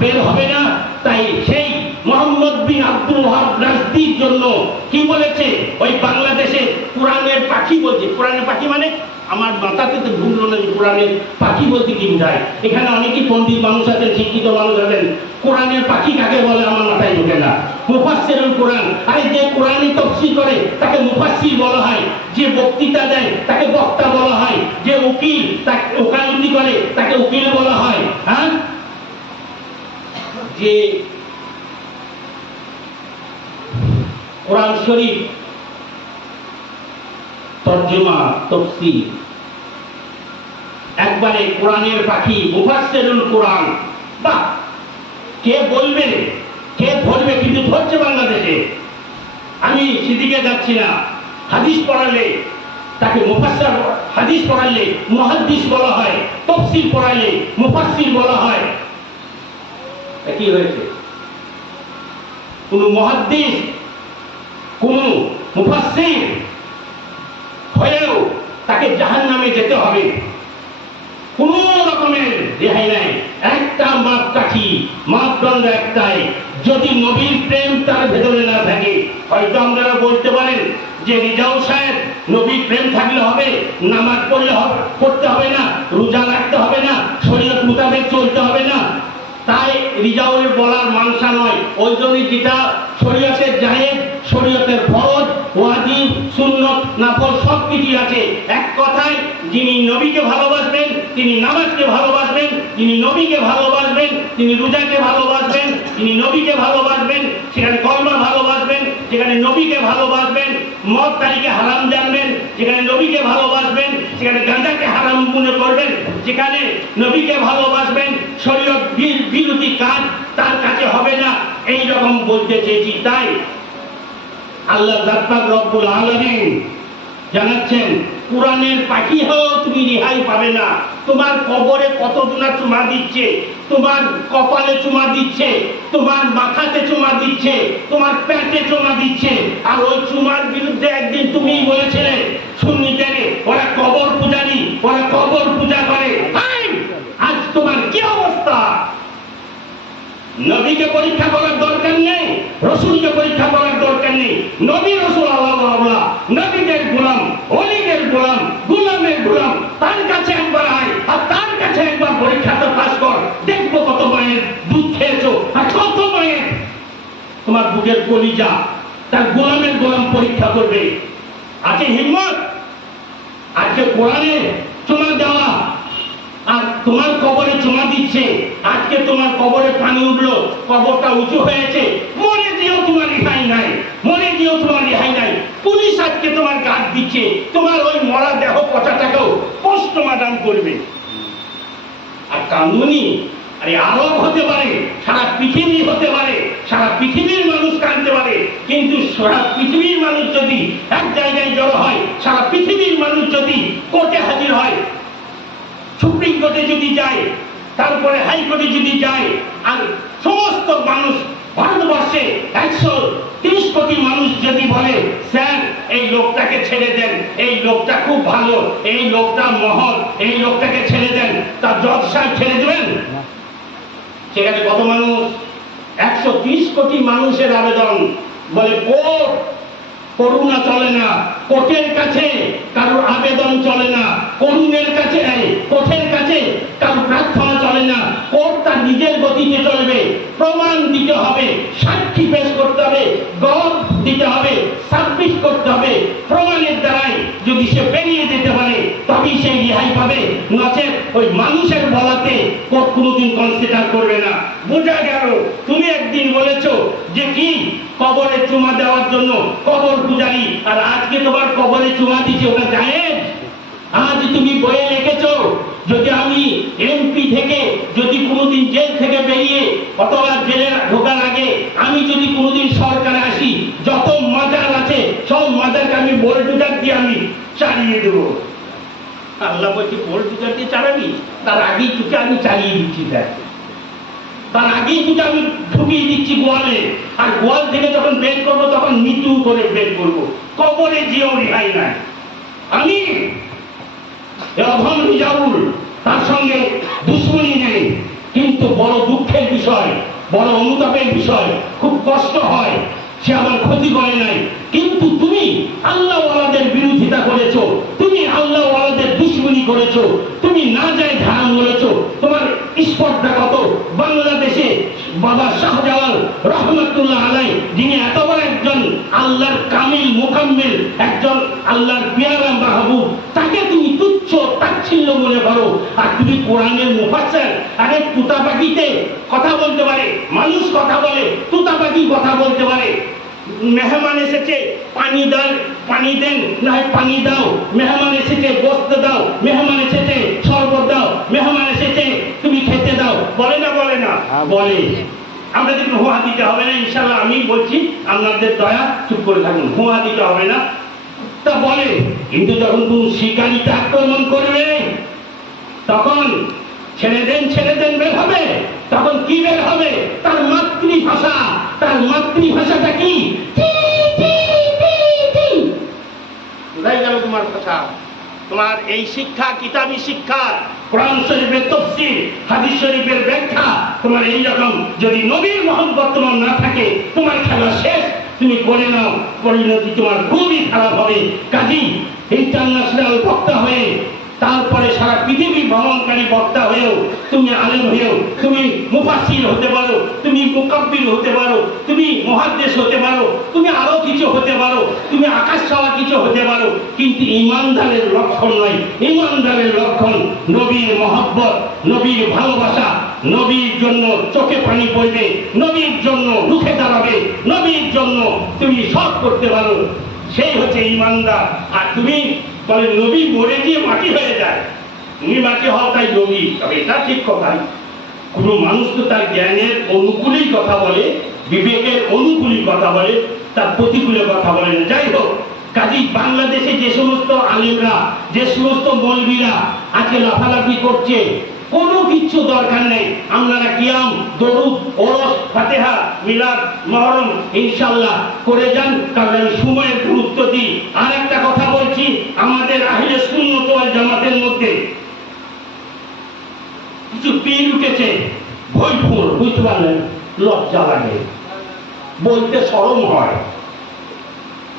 বের হবে না, তাই সেই মুহাম্মদ বিন আব্দুল ওয়াহাব নাজদির জন্য কি বলেছে? ওই বাংলাদেশে কোরআনের পাখি বলছে। কোরআনের পাখি মানে আমার মাথাতে তো ভুললো না, কোরআনের পাখি বলতে কি বোঝায়। এখানে অনেকেই পণ্ডিত মানুষ আছেন, শিক্ষিত মানুষ আছেন, কোরআনের পাখি কাকে বলে আমার মাথায় ঢোকে না। মুফাসসিরুল কোরআন, আরে যে কোরআনে তাফসীর করে তাকে মুফাসসির বলা হয়, যে বক্তৃতা দেয় তাকে বক্তা বলা হয়, যে উকিল তাকে ওকালতি করে তাকে উকিল বলা হয়। হ্যাঁ, যে কোরআন শরীফ তরজমা তাফসীর একবারে কোরআনের পাখি, মুফাসসিরুল কোরআন, বাহ! কে বলবে, কে ধরবে? কিন্তু ধরছে বাংলাদেশে। আমি সেদিকে যাচ্ছি না। হাদিস পড়ালে তাকে মুফাসসির, হাদিস পড়ালে মুহাদ্দিস বলা হয়, তাফসীর পড়ালে মুফাসসির বলা হয়। কি হয়েছে? কোন মুহাদ্দিস, কোন মুফাসসির হয়েও তাকে জাহান্নামে যেতে হবে, কোন রকমের রেহাই নাই। একটা মাপকাঠি, মাপদণ্ড একটাই, যদি নবীর প্রেম তার ভেতরে না থাকে। হয়তো আপনারা বলতে পারেন যে রিজাউল সাহেব, নবীর প্রেম থাকলে হবে, নামাজ পড়তে হবে না, রোজা রাখতে হবে না, শরীয়ত মোতাবেক চলতে হবে না। তাই রিজাউলের বলার মানসা নয়। ওই জন্যই যেটা শরীয়তের জায়েজ, শরীয়তের ফরজ, ওয়াজিব, সুন্নত, নাফল সব কিছুই আছে। এক কথায়, যিনি নবীকে ভালোবাসবেন তিনি নামাজকে ভালোবাসবেন, যিনি নবীকে ভালোবাসবেন তিনি রোজাকে ভালোবাসবেন, যিনি নবীকে ভালোবাসবেন সেখানে কলমা ভালোবাসবেন, যেখানে নবীকে ভালোবাসবেন মদ তারিখে হারাম জানবেন, যেখানে নবীকে ভালোবাসবেন সেখানে গাঁজাকে হারাম মনে করবেন, যেখানে নবীকে ভালোবাসবেন শরীয়ত বিরোধী কাজ তার কাছে হবে না। এই রকম বলতে চেয়েছি। তাই আল্লাহ পাক রব্বুল আলামিন জানাচ্ছেন, কোরআনের পাখি হও তুমি রেহাই পাবে না। তোমার কবরে কতজনা চুমা দিচ্ছে, তোমার কপালে চুমা দিচ্ছে, তোমার মাথাতে চুমা দিচ্ছে, তোমার পেটে চুমা দিচ্ছে। আর ওই চুমার বিরুদ্ধে একদিন তুমি বলেছিলে সুন্নিদের ওরা কবর পূজারি, ওরা কবর পূজা করে। আজ তোমার কি অবস্থা? নবীকে পরীক্ষা করার দরকার নেই, রসুলকে পরীক্ষা করার দরকার নেই। নবী রসুল আল্লাহ, নবীদের গোলাম, ওলিদের গোলাম, গোলামের গোলাম, তার কাছে একবার আয় আর তার কাছে একবার পরীক্ষাটা পাস কর। দেখবো কত মায়ের দুধ খেয়েছো আর কত মায়ের তোমার বুকের কলিজা তার গোলামের গোলাম পরীক্ষা করবে। আছে হিম্মত? আজকে কোরআনে চুমা দেওয়া আর তোমার কবরে চুমা দিচ্ছে। আজকে তোমার কবরে পানি উঠলো, কবরটা উঁচু হয়েছে, মনে দিও তোমার রেহাই নাই, মনে দিও তোমার রেহাই নাই। পুলিশ আজকে তোমার গার্ড দিচ্ছে, তোমার ওই মরা দেহ পচাটাকেও পোস্টমর্টম করবে। আর কানুনি, আরে আরব হতে পারে, সারা পৃথিবী হতে পারে, সারা পৃথিবীর মানুষ কাঁদতে পারে, কিন্তু সারা পৃথিবীর মানুষ যদি এক জায়গায় জড়ো হয়, সারা পৃথিবীর মানুষ যদি কোর্টে হাজির হয়, সুপ্রিম কোর্টে যদি যায়, তারপরে হাইকোর্টে যদি যায়, আর সমস্ত মানুষ ভারতবর্ষে 130 কোটি মানুষ যদি বলে স্যার এই লোকটাকে ছেড়ে দেন, এই লোকটা খুব ভালো, এই লোকটা মহৎ, এই লোকটাকে ছেড়ে দেন, তা জজ সাহেব ছেড়ে দেবেন? সেখানে কত মানুষ? 130 কোটি মানুষের আবেদন। বলে কোর্ট, করুণা চলে না, কোর্টের কাছে কারোর আবেদন চলে না, করুণের কাছে, কোর্টের কাছে কারোর প্রার্থনা চলে না। কোর্ট তার নিজের গতিতে চলবে, প্রমাণ দিতে হবে, সাক্ষী পেশ করতে হবে, গড় দিতে হবে, সাবমিট করতে হবে। প্রমাণের দ্বারাই যদি সে বেরিয়ে যেতে পারে তবেই সেই রেহাই পাবে, নচেত ওই মানুষের বলাতে কোর্ট কোনোদিন কনসিডার করবে না। বোঝা গেল তুমি একদিন বলেছো যে কি কবরে চুমা দেওয়ার জন্য কবর পূজারী, আর আজকে তোমার কবরে চুমা দিচ্ছে ওটা জায়েজ। আজ তুমি বইয়ে লিখেছো যদি আমি এমপি থেকে যদি কোনোদিন জেল থেকে বেরিয়ে অথবা জেলে ঢোকার আগে আমি যদি কোনোদিন সরকারে আসি, যত মাজার আছে সব মাজারকে আমি বোল্ডুজার দিয়ে আমি চালিয়ে দেবো। আল্লাহ বলছি বোল্ডুজার দিয়ে চালাবি? তার আগেই তোকে আমি চালিয়ে দিচ্ছি, দেখ তার আগেই তোকে আমি ঢুকিয়ে দিচ্ছি গোয়ালে, আর গোয়াল থেকে যখন বের করবো তখন মৃত্যু করে বের করবো, কবরে যেও রেহাই নাই। আমি অধম রিজাউল, তার সঙ্গে দুশ্মনী নেই, কিন্তু বড় দুঃখের বিষয়, বড় অনুতাপের বিষয়, খুব কষ্ট হয়, সে আমার ক্ষতি করে নাই। কিন্তু তুমি আল্লাহওয়ালাদের বিরোধিতা করেছো, তুমি আল্লাহওয়ালাদের দুশ্মনী করেছো, তুমি না যায় ধারণ বলেছো। তোমার স্পর্ধা কত? বাংলাদেশে বাবা শাহজালাল রহমতুল্লাহ আলাই, যিনি এত বড় একজন আল্লাহর কামিল মুকাম্মিল, একজন আল্লাহর পেয়ারা মাহবুব, তাকে তুমি তুচ্ছ তাচ্ছিল্য মনে করো। আর তুমি কোরআনের মুফাসসির, আরে তুতা পাখিতে কথা বলতে পারে, মানুষ কথা বলে, তুতা পাখি কথা বলতে পারে। মেহমান এসেছে পানি দাও, পানি দেন, না পানি দাও। মেহমান এসেছে গোশত দাও, মেহমান এসেছে শরবত দাও, মেহমান এসেছে তুমি খেতে দাও, বলে না বলে না? বলে। আমরা যদি হুয়া দিতে হবে না, ইনশাআল্লাহ আমি বলছি আপনাদের দয়া, চুপ করে থাকুন, হুয়া দিতে হবে না, তা বলে। কিন্তু যখন তুমি শিকারিতে আক্রমণ করবে তখন ছেড়ে দেন বের হবে। তখন কি বের হবে? তার মাতৃভাষা। তার মাতৃভাষাটা কি? কোথায় গেল তোমার ভাষা? তোমার এই শিক্ষা, কিতাবি শিক্ষা, কোরআন শরীফের তাফসীর, হাদিস শরীফের ব্যাখ্যা, তোমার এই রকম যদি নবীর মহব্বত তোমার না থাকে, তোমার খেলা শেষ। তুমি করে নাও, পরিণতি তোমার খুবই খারাপ হবে। কাজী ইন্টারন্যাশনাল বক্তা হয়ে, তারপরে সারা পৃথিবী ভ্রমণকারী বক্তা হয়েও, তুমি আলেম হয়েও, তুমি মুফাসসির হতে পারো, তুমি মুকাব্বির হতে পারো, তুমি মুহাদ্দিস হতে পারো, তুমি আরো কিছু হতে পারো, তুমি আকাশ ছোঁয়া কিছু হতে পারো, কিন্তু ঈমানদারের লক্ষণ নয়। ঈমানদারের লক্ষণ নবীর মহব্বত, নবীর ভালোবাসা, নবীর জন্য চোখে পানি পড়বে, নবীর জন্য রুখে দাঁড়াবে, নবীর জন্য তুমি সব করতে পারো, সেই হচ্ছে ঈমানদার। আর তুমি বলে নবী মরে গিয়ে মাটি হয়ে যায়, তুমি মাটি হও তাই নবী, তবে এটা ঠিক কথাই। কোন মানুষ তো তার জ্ঞানের অনুকূলেই কথা বলে, বিবেকের অনুকূলই কথা বলে, তার প্রতিকূলে কথা বলে না। যাই হোক, কাজী বাংলাদেশে যে সমস্ত আলেমরা, যে সমস্ত মৌলবীরা আজকে লাফালাফি করছে, কোনো কিচ্ছু দরকার নেই। আপনারা কিয়াম, দরুদ, ওরস, ফাতিহা, মিলাদ, মুহররম ইনশাআল্লাহ করে যান, কারণ আমি সময়ের গুরুত্ব দিই। আর একটা কথা বলছি, আমাদের আহলে সুন্নাত ওয়াল জামাতের মধ্যে কিছু পীর উঠেছে, ভয়পুর, বুঝতে পারলেন? লজ্জা লাগে, বলতে শরম হয়।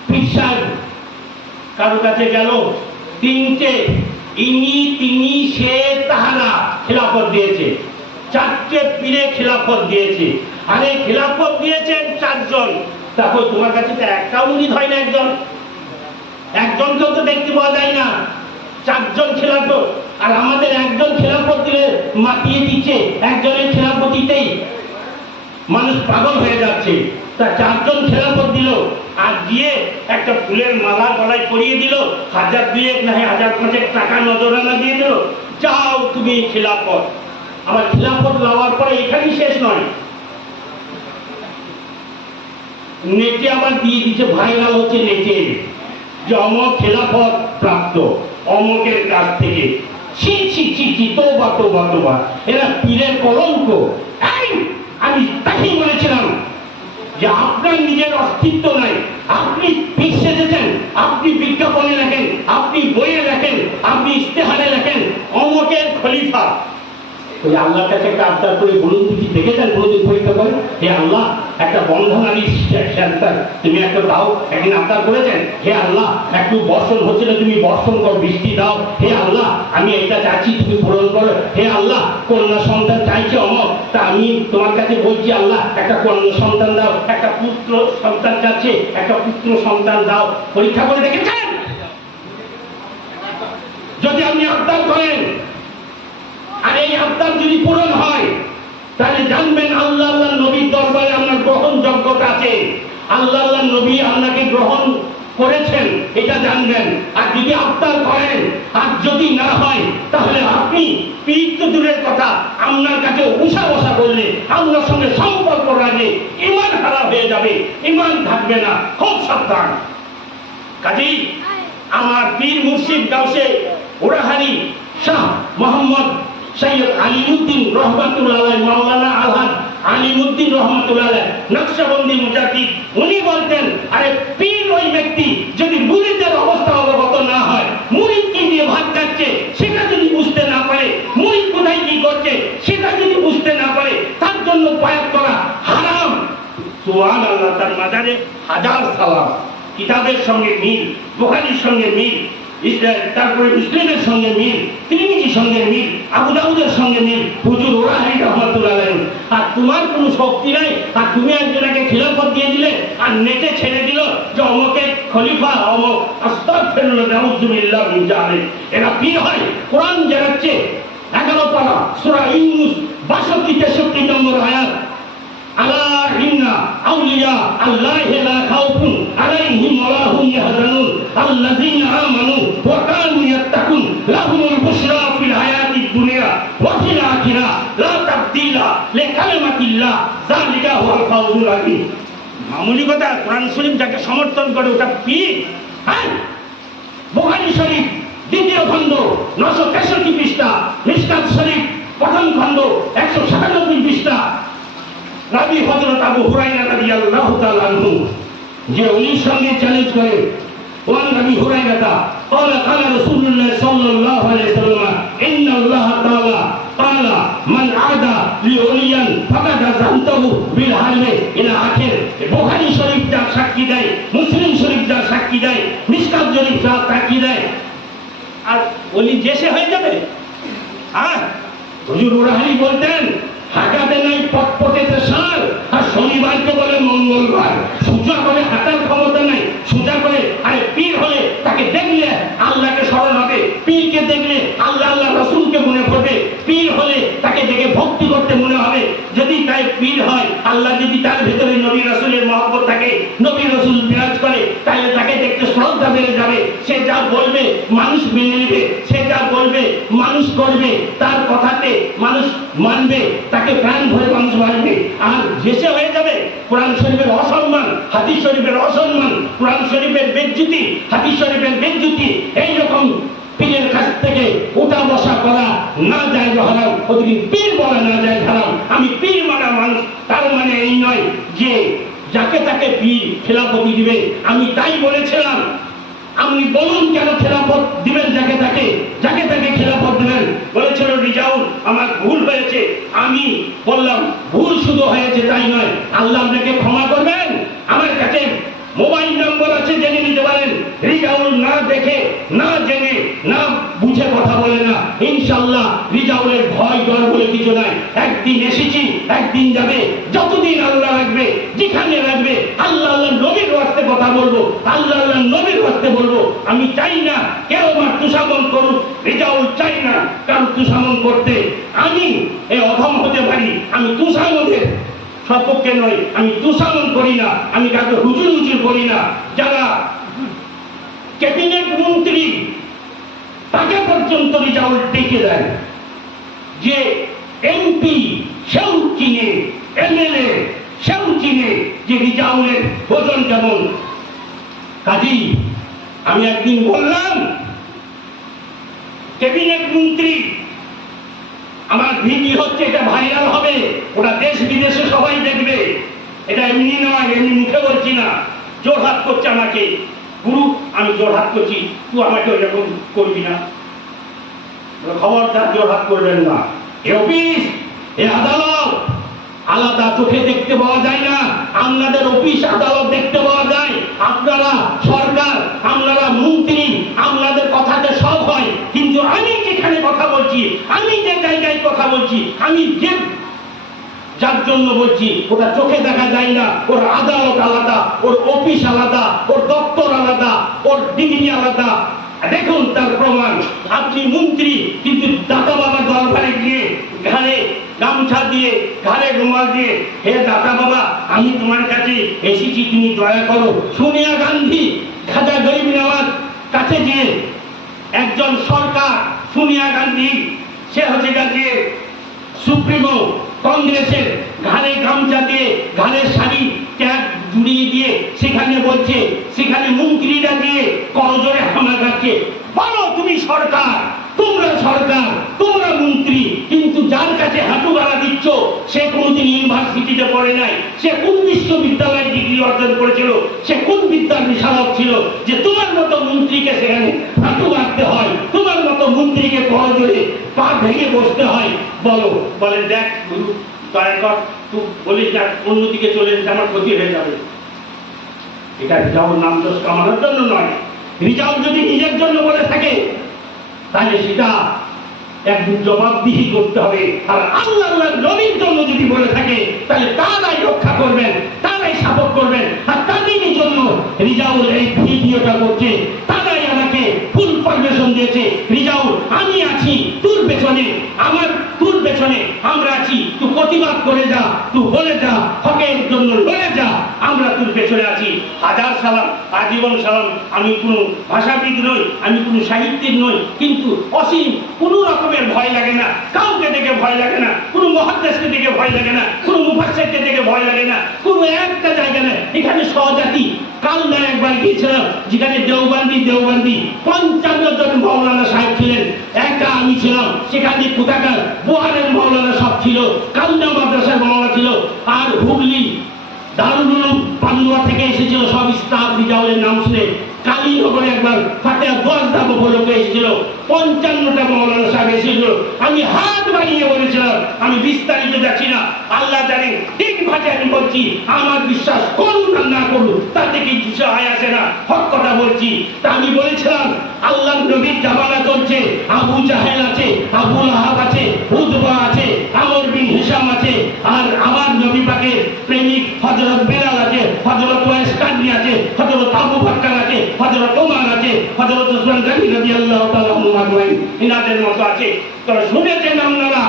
পীর সাহেব কারো কাছে গেল, তিনটে ইনি তিনি সে তাহারা খিলাফত দিয়েছে, চারটে পীরে খিলাফত দিয়েছে। আরে খিলাফত দিয়েছেন চারজন, তারপর তোমার কাছে তো একটা মুরিদ হয় না, একজনকেও তো দেখতে পাওয়া যায় না, চারজন খিলাফত। আর আমাদের একজন খিলাফত দিলে মাতিয়ে দিচ্ছে, একজনের খিলাফতিতেই মানুষ পাগল হয়ে যাচ্ছে। তা চারজন খিলাফত দিল, আর দিয়ে একটা ফুলের মালা গলায় পরিয়ে দিল, 1000 না 1005 টাকা নজরানা দিয়ে দিল, যাও তুমি খিলাফত। আবার খিলাফত লওয়ার পরে এখানেই শেষ নয়, নেটে আবার দিয়ে দিচ্ছে, ভাইরাল হচ্ছে নেটে, যে অমক খিলাফত প্রাপ্ত অমকের কাছ থেকে। ছি ছি ছি ছি, তোবা তোবা তোবা, এরা পীরের কলঙ্ক। আমি তাকেই বলেছিলাম যে আপনার নিজের অস্তিত্ব নাই, আপনি পীর সেজেছেন, আপনি বিজ্ঞাপনে লেখেন, আপনি বইয়ে লেখেন, আপনি ইস্তেহারে লেখেন অমকের খলিফা। ওই আল্লাহর কাছে একটা আবদার করে বলুন, কি দেখেছেন কোনোদিন পরীক্ষা করে? হে আল্লাহ, একটা বন্ধনারী সেন্টার তুমি একটা দাও, একদিন আবদার করেছেন? হে আল্লাহ, একটু বর্ষণ হচ্ছিল, তুমি বর্ষণ করো, বৃষ্টি দাও। হে আল্লাহ, আমি এটা চাচ্ছি, তুমি পূরণ করো। হে আল্লাহ, কন্যা সন্তান চাইছে অমক, তা আমি তোমার কাছে বলছি আল্লাহ, একটা কন্যা সন্তান দাও। একটা পুত্র সন্তান চাচ্ছে, একটা পুত্র সন্তান দাও। পরীক্ষা করে দেখেছেন? যদি আপনি আবদার করেন আর এই আবদার যদি পূরণ হয়, তাহলে জানবেন আল্লাহ আল্লাহ নবীর দরবারে আপনার গ্রহণযোগ্যতা আছে, আল্লাহ আল্লাহ নবী আপনাকে গ্রহণ করেছেন, এটা জানবেন। আর যদি আবদার করেন আর যদি না হয়, তাহলে আপনি পীর তো দূরের কথা, আপনার কাছে উষা বসা করলে আপনার সঙ্গে সম্পর্ক রাখলে ঈমান হারা হয়ে যাবে, ঈমান থাকবে না, খুব সাবধান। কাজেই আমার পীর মুর্শিদ গাউসে ওরাহারি শাহ মোহাম্মদ সৈয়দ আলিমুদ্দিন রহমাতুল্লাহ আলাইহি, মাওলানা আলহাজ আলিমুদ্দিন রহমাতুল্লাহ আলাইহি নকশবন্দি মুজাদ্দিদ, উনি বলতেন, আরে পীর ওই ব্যক্তি যদি মুরিদের অবস্থা অবগত না হয়, মুরিদ কি নিয়ে ভাত খাচ্ছে সেটা যদি বুঝতে না পারে, মুরিদ কোথায় কি করছে সেটা যদি বুঝতে না পারে, তার জন্য বায়াত করা হারাম। সুবহানাল্লাহ, তার মাজারে হাজার সালাম, কিতাবের সঙ্গে মিল, বুখারীর সঙ্গে মিল, তারপরে মুসলিমের সঙ্গে মিল, তিরমিজির সঙ্গে মিল, আবু দাউদের সঙ্গে মিল, হুজুর ওরাহারি রহমাতুল্লাহ আলাইহি। আর তোমার কোনো শক্তি নাই, আর তুমি একজনকে খিলাফত দিয়ে দিলে আর নেটে ছেড়ে দিল যে অমকে খলিফা অমক, আস্তাগফিরুল্লাহ নাউযুবিল্লাহ মিন জালিক। এরা পীর হয়। কোরআন জানাচ্ছে 11 পারা সূরা ইউনূস 62-63 নম্বর আয়াত, আলা ইন্না আউলিয়া আল্লাহি লা খাউফুন আলাইহিম ওয়া লা হুম ইয়াহজানুন আল্লাযীনা আমানু ওয়া কানু ইয়াত্তাকুন লাহুমুল বুশরা ফিল হায়াতিদ দুনিয়া ওয়া ফিল আখিরাহ লা তাবদীলা লিকালিমাতিল্লাহ যালিকা হুয়াল ফাওজুল আযীম। মামুলি কথা, কোরআন শরীফ যাকে সমর্থন করে ওটা পীর। হ্যাঁ, বুখারী শরীফ 2য় খণ্ড 963 পৃষ্ঠা, মিশকাত শরীফ 1ম খণ্ড 197 পৃষ্ঠা, রাবি হযরত আবু হুরায়রা রাদিয়াল্লাহু তাআলা আনহু যে উনির সঙ্গে চ্যালেঞ্জ করে, ওয়ান নবী হুরায়রা قال قال رسول الله صلى الله عليه وسلم ان الله تعالى قال من عادى لوليا فقد ذنبه بالحرب الى আখির। বুখারী শরীফ যা সাক্ষী দেয়, মুসলিম শরীফ যা সাক্ষী দেয়, মিশকাত শরীফ যা সাক্ষী দেয়, আর ওলি জেসে হয়ে যাবে। হ্যাঁ, হুজুর ওরাহারি বলতেন, হাঁটাতে নাই পটপটেতে সার, আর শনিবারকে বলে মঙ্গলবার। সোজা করে হাঁটার ক্ষমতা নাই, সোজা করে। আরে পীর হলে তাকে দেখলে আল্লাহকে স্মরণ হবে, পীরকে দেখলে আল্লাহ আল্লাহ রসুলকে মনে পড়বে, পীর হলে তাকে দেখে ভক্তি করতে মনে হবে। যদি তাই পীর হয়, আল্লাহ যদি তার ভেতরে নবী রাসূলের মহব্বত থাকে, নবী রাসূল বিরাজ করে, তাহলে তাকে দেখতে শ্রদ্ধা বেড়ে যাবে। সে যা বলবে মানুষ মেনে নেবে, সে যা বলবে মানুষ করবে, তার কথাতে মানুষ মানবে, তাকে প্রাণ ভরে মানুষ মানবে। আর জেসে হয়ে যাবে, কোরআন শরীফের অসম্মান, হাদিস শরীফের অসম্মান, কোরআন শরীফের বেজ্জতি, হাদিস শরীফের বেজ্জতি, এইরকম পীরের কাছ থেকে উঠা বসা করা না যায় হারাম। ওদিকে পীর বলা না যায় হারাম। আমি পীর মানা মানুষ, তার মানে এই নয় যে যাকে তাকে পীর খেলাফতি দিবে। আমি তাই বলেছিলাম, আপনি বলুন কেন খেলাফত দিবেন যাকে তাকে, যাকে তাকে খেলাফত দিবেন। বলেছিল রিজাউল, আমার ভুল হয়েছে। আমি বললাম, ভুল শুধু হয়েছে তাই নয়, আল্লাহ আপনাকে ক্ষমা করবেন। আমার কাছে মোবাইল নম্বর আছে, জেনে নিতে পারেন। রিজাউল না দেখে, না জেনে, না বুঝে কথা বলে না। ইনশাআল্লাহ রিজাউলের ভয় ডর বলে কিছু নাই। একদিন এসেছি, একদিন যাবে। যতদিন আল্লাহ রাখবে, যেখানে রাখবে, আল্লাহ আল্লাহ নবীর ওয়াস্তে কথা বলবো, আল্লাহ আল্লাহ নবীর ওয়াস্তে বলবো। আমি চাই না কেউ আমার তুষামন করুক, রিজাউল চাই না কারণ তুষামন করতে। আমি এই অধম হতে পারি, আমি তুষামনের সপক্ষে নয়, আমি তুষামন করি না, আমি কাউকে হুজুর হুজুর করি না। যারা ক্যাবিনেট মন্ত্রী, তাকে পর্যন্ত রিজাউল ডেকে দেয় যে এমপি সেও চিনে, এমএলএ সেও চিনে যে রিজাউলের ওজন কেমন। কাজী আমি একদিন বললাম, ক্যাবিনেট মন্ত্রী, আমার ভিডিও হচ্ছে, এটা ভাইরাল হবে, ওটা দেশ বিদেশে সবাই দেখবে। এটা এমনি নয়, এমনি মুখে বলছি না, জোর হাত করছে আমাকে। গুরু, আমি জোর হাত করছি, তুই আমাকে ওইরকম করবি না, খবরদার জোর হাত করবেন না। এ অফিস, এ আদালত আলাদা চোখে দেখতে পাওয়া যায় না। আপনাদের অফিস আদালত দেখতে পাওয়া যায়। আপনারা সরকার, আপনারা মন্ত্রী, আপনাদের কথাতে সব হয়। কিন্তু আমি যেখানে কথা বলছি, আমি যে জায়গায় কথা বলছি, আমি যে যার জন্য বলছি, ওটা চোখে দেখা যায় না। ওর আদালত আলাদা, ওর অফিস আলাদা, ওর দপ্তর আলাদা, ওর ডিগ্রি আলাদা। দেখুন তার প্রমাণ। আপনি মন্ত্রী, কিন্তু দাতা বাবার দরবারে গিয়ে ঘাড়ে গামছা দিয়ে, ঘাড়ে রুমাল দিয়ে, হে দাতা বাবা, আমি তোমার কাছে এসেছি, তুমি দয়া করো। সোনিয়া গান্ধী খাজা গরিব নওয়াজ কাছে গিয়ে একজন সরকার, সোনিয়া গান্ধী সে হচ্ছে গিয়ে সুপ্রিমো কংগ্রেসের, ঘাড়ে গামছা দিয়ে, ঘাড়ে শাড়ি ট্যাগ জুড়িয়ে দিয়ে সেখানে বলছে, সেখানে মন্ত্রীরা দিয়ে করজোরে হামলা করছে, বলো তুমি সরকার, তোমরা সরকার, তোমরা মন্ত্রী, কিন্তু যার কাছে হাঁটু গাড়া দিচ্ছ সে কোনোদিন ইউনিভার্সিটিতে পড়ে নাই, সে কোন বিশ্ববিদ্যালয়ে ডিগ্রি অর্জন করেছিল, সে কোন বিদ্যার বিশারদ ছিল যে তোমার মতো মন্ত্রীকে সেখানে হাঁটু গাড়তে হয়, তোমার মতো মন্ত্রীকে করজোরে পা ভেঙে বসতে হয়? বলো। বলে দেখ গুরু, দয়া কর, তুই বলিস না অন্যদিকে চলে যেতে, আমার ক্ষতি হয়ে যাবে। এটা রিজাউর নাম দোষ কামানোর জন্য নয়। রিজাউ যদি নিজের জন্য বলে থাকে তাহলে সেটা একদিন জবাবদিহি করতে হবে। আর আল্লাহ নবীর জন্য যদি বলে থাকে তাহলে তারাই রক্ষা করবেন, তারাই সাপোর্ট করবেন। আর তাদেরই জন্য রিজাউল এই ভিডিওটা করছে, তারাই আমাকে ফুল পারমিশন দিয়েছে। রিজাউল, আমি আছি তোর পেছনে, তোর পেছনে আমরা আছি, তুই প্রতিবাদ করে যা, তুই বলে যা, হকের জন্য লড়ে যা, আমরা তোর পেছনে আছি। হাজার সালাম, আজীবন সালাম। আমি কোনো ভাষাবিদ নই, আমি কোনো সাহিত্যিক নই, কিন্তু অসীম কোনো রকমের ভয় লাগে না, কাউকে দেখে ভয় লাগে না, কোনো মুহাদ্দিসকে দেখে ভয় লাগে না, কোনো মুফাসসিরকে দেখে ভয় লাগে না, কোনো একটা জায়গা না। এখানে সহজাতি কালনা একবার গিয়েছিলাম, যেখানে দেওবন্দি 55 জন মাওলানা সাহেব ছিলেন, একা আমি ছিলাম। সেখানে কোথাকার বোহারের মাওলানা সব ছিল, কালনা মাদ্রাসার মাওলানা ছিল, আর হুগলি দারুল উলুম পান্নুয়া থেকে এসেছিল সব স্টাফ। রিজাউলের নাম শুনে কালীনগরে একবার ফাতেহা 10 ধাপ উপলক্ষে এসেছিল, 55টা মাওলানা সাহেব এসেছিল। আমি হাত বাড়িয়ে বলেছিলাম, আমি বিস্তারিত যাচ্ছি না, আল্লাহ জানে ঠিক ভাষে আমি বলছি, আমার বিশ্বাস করুন আর না করুন তাতে কিছু হয় আসে না, হক কথা বলছি। তা আমি বলেছিলাম আল্লাহ নবীর জামানা চলছে, আবু জাহেল আছে, আবু লাহাব আছে, উতবা আছে, আমর বিন হিশাম আছে, আর আমার নবী পাকের প্রেমিক হযরত বেলাল আছে, হযরত ওয়াইস কারনী আছে, হযরত আবু বকর আছে, হযরত ওমর আছে, হযরত উসমান গনি রাদিয়াল্লাহু তাআলা আনহু আজমাইন, ইনাদের মতো আছে। তবে শুনেছেন আপনারা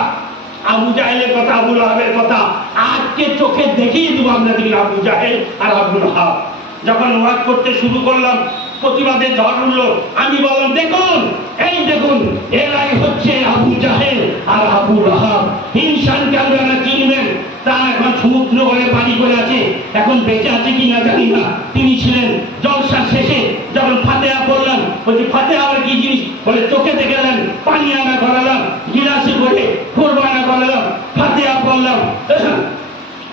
আবু জাহেলের কথা, আবু লাহাবের কথা? আজকে চোখে দেখিয়ে দেবো আপনাদের আবু জাহেল আর আবু লাহাব। যখন ওয়াজ করতে শুরু করলাম, প্রতিবাদে ঝড় উঠলো। আমি বললাম, দেখুন, এই দেখুন, এরাই হচ্ছে আবু জাহেল আর আবু লাহাব। ইনসানকে আপনারা চিনবেন, তারা এখন সমুদ্রগড়ে বাড়ি করে আছে, এখন বেঁচে আছে কি না জানি না। তিনি ছিলেন জলসার শেষে যখন ফাতেহা পড়লাম, বলছি ফাতেহা আবার কি জিনিস? বলে চোখে দেখলাম, পানি আনা করালাম, গিলাসে করে কোরবানা করালাম, ফাতেহা পড়লাম।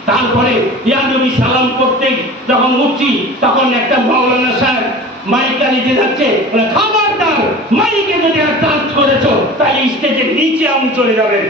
তারপরে ইয়া নবী সালাম করতে যখন উঠছি, তখন একটা মাওলানা সাহেব মাইক নিতে যাচ্ছে, বলে খবরদার, মাইকে যদি আর টাচ করেছো তাহলে স্টেজের নিচে আপনি চলে যাবেন।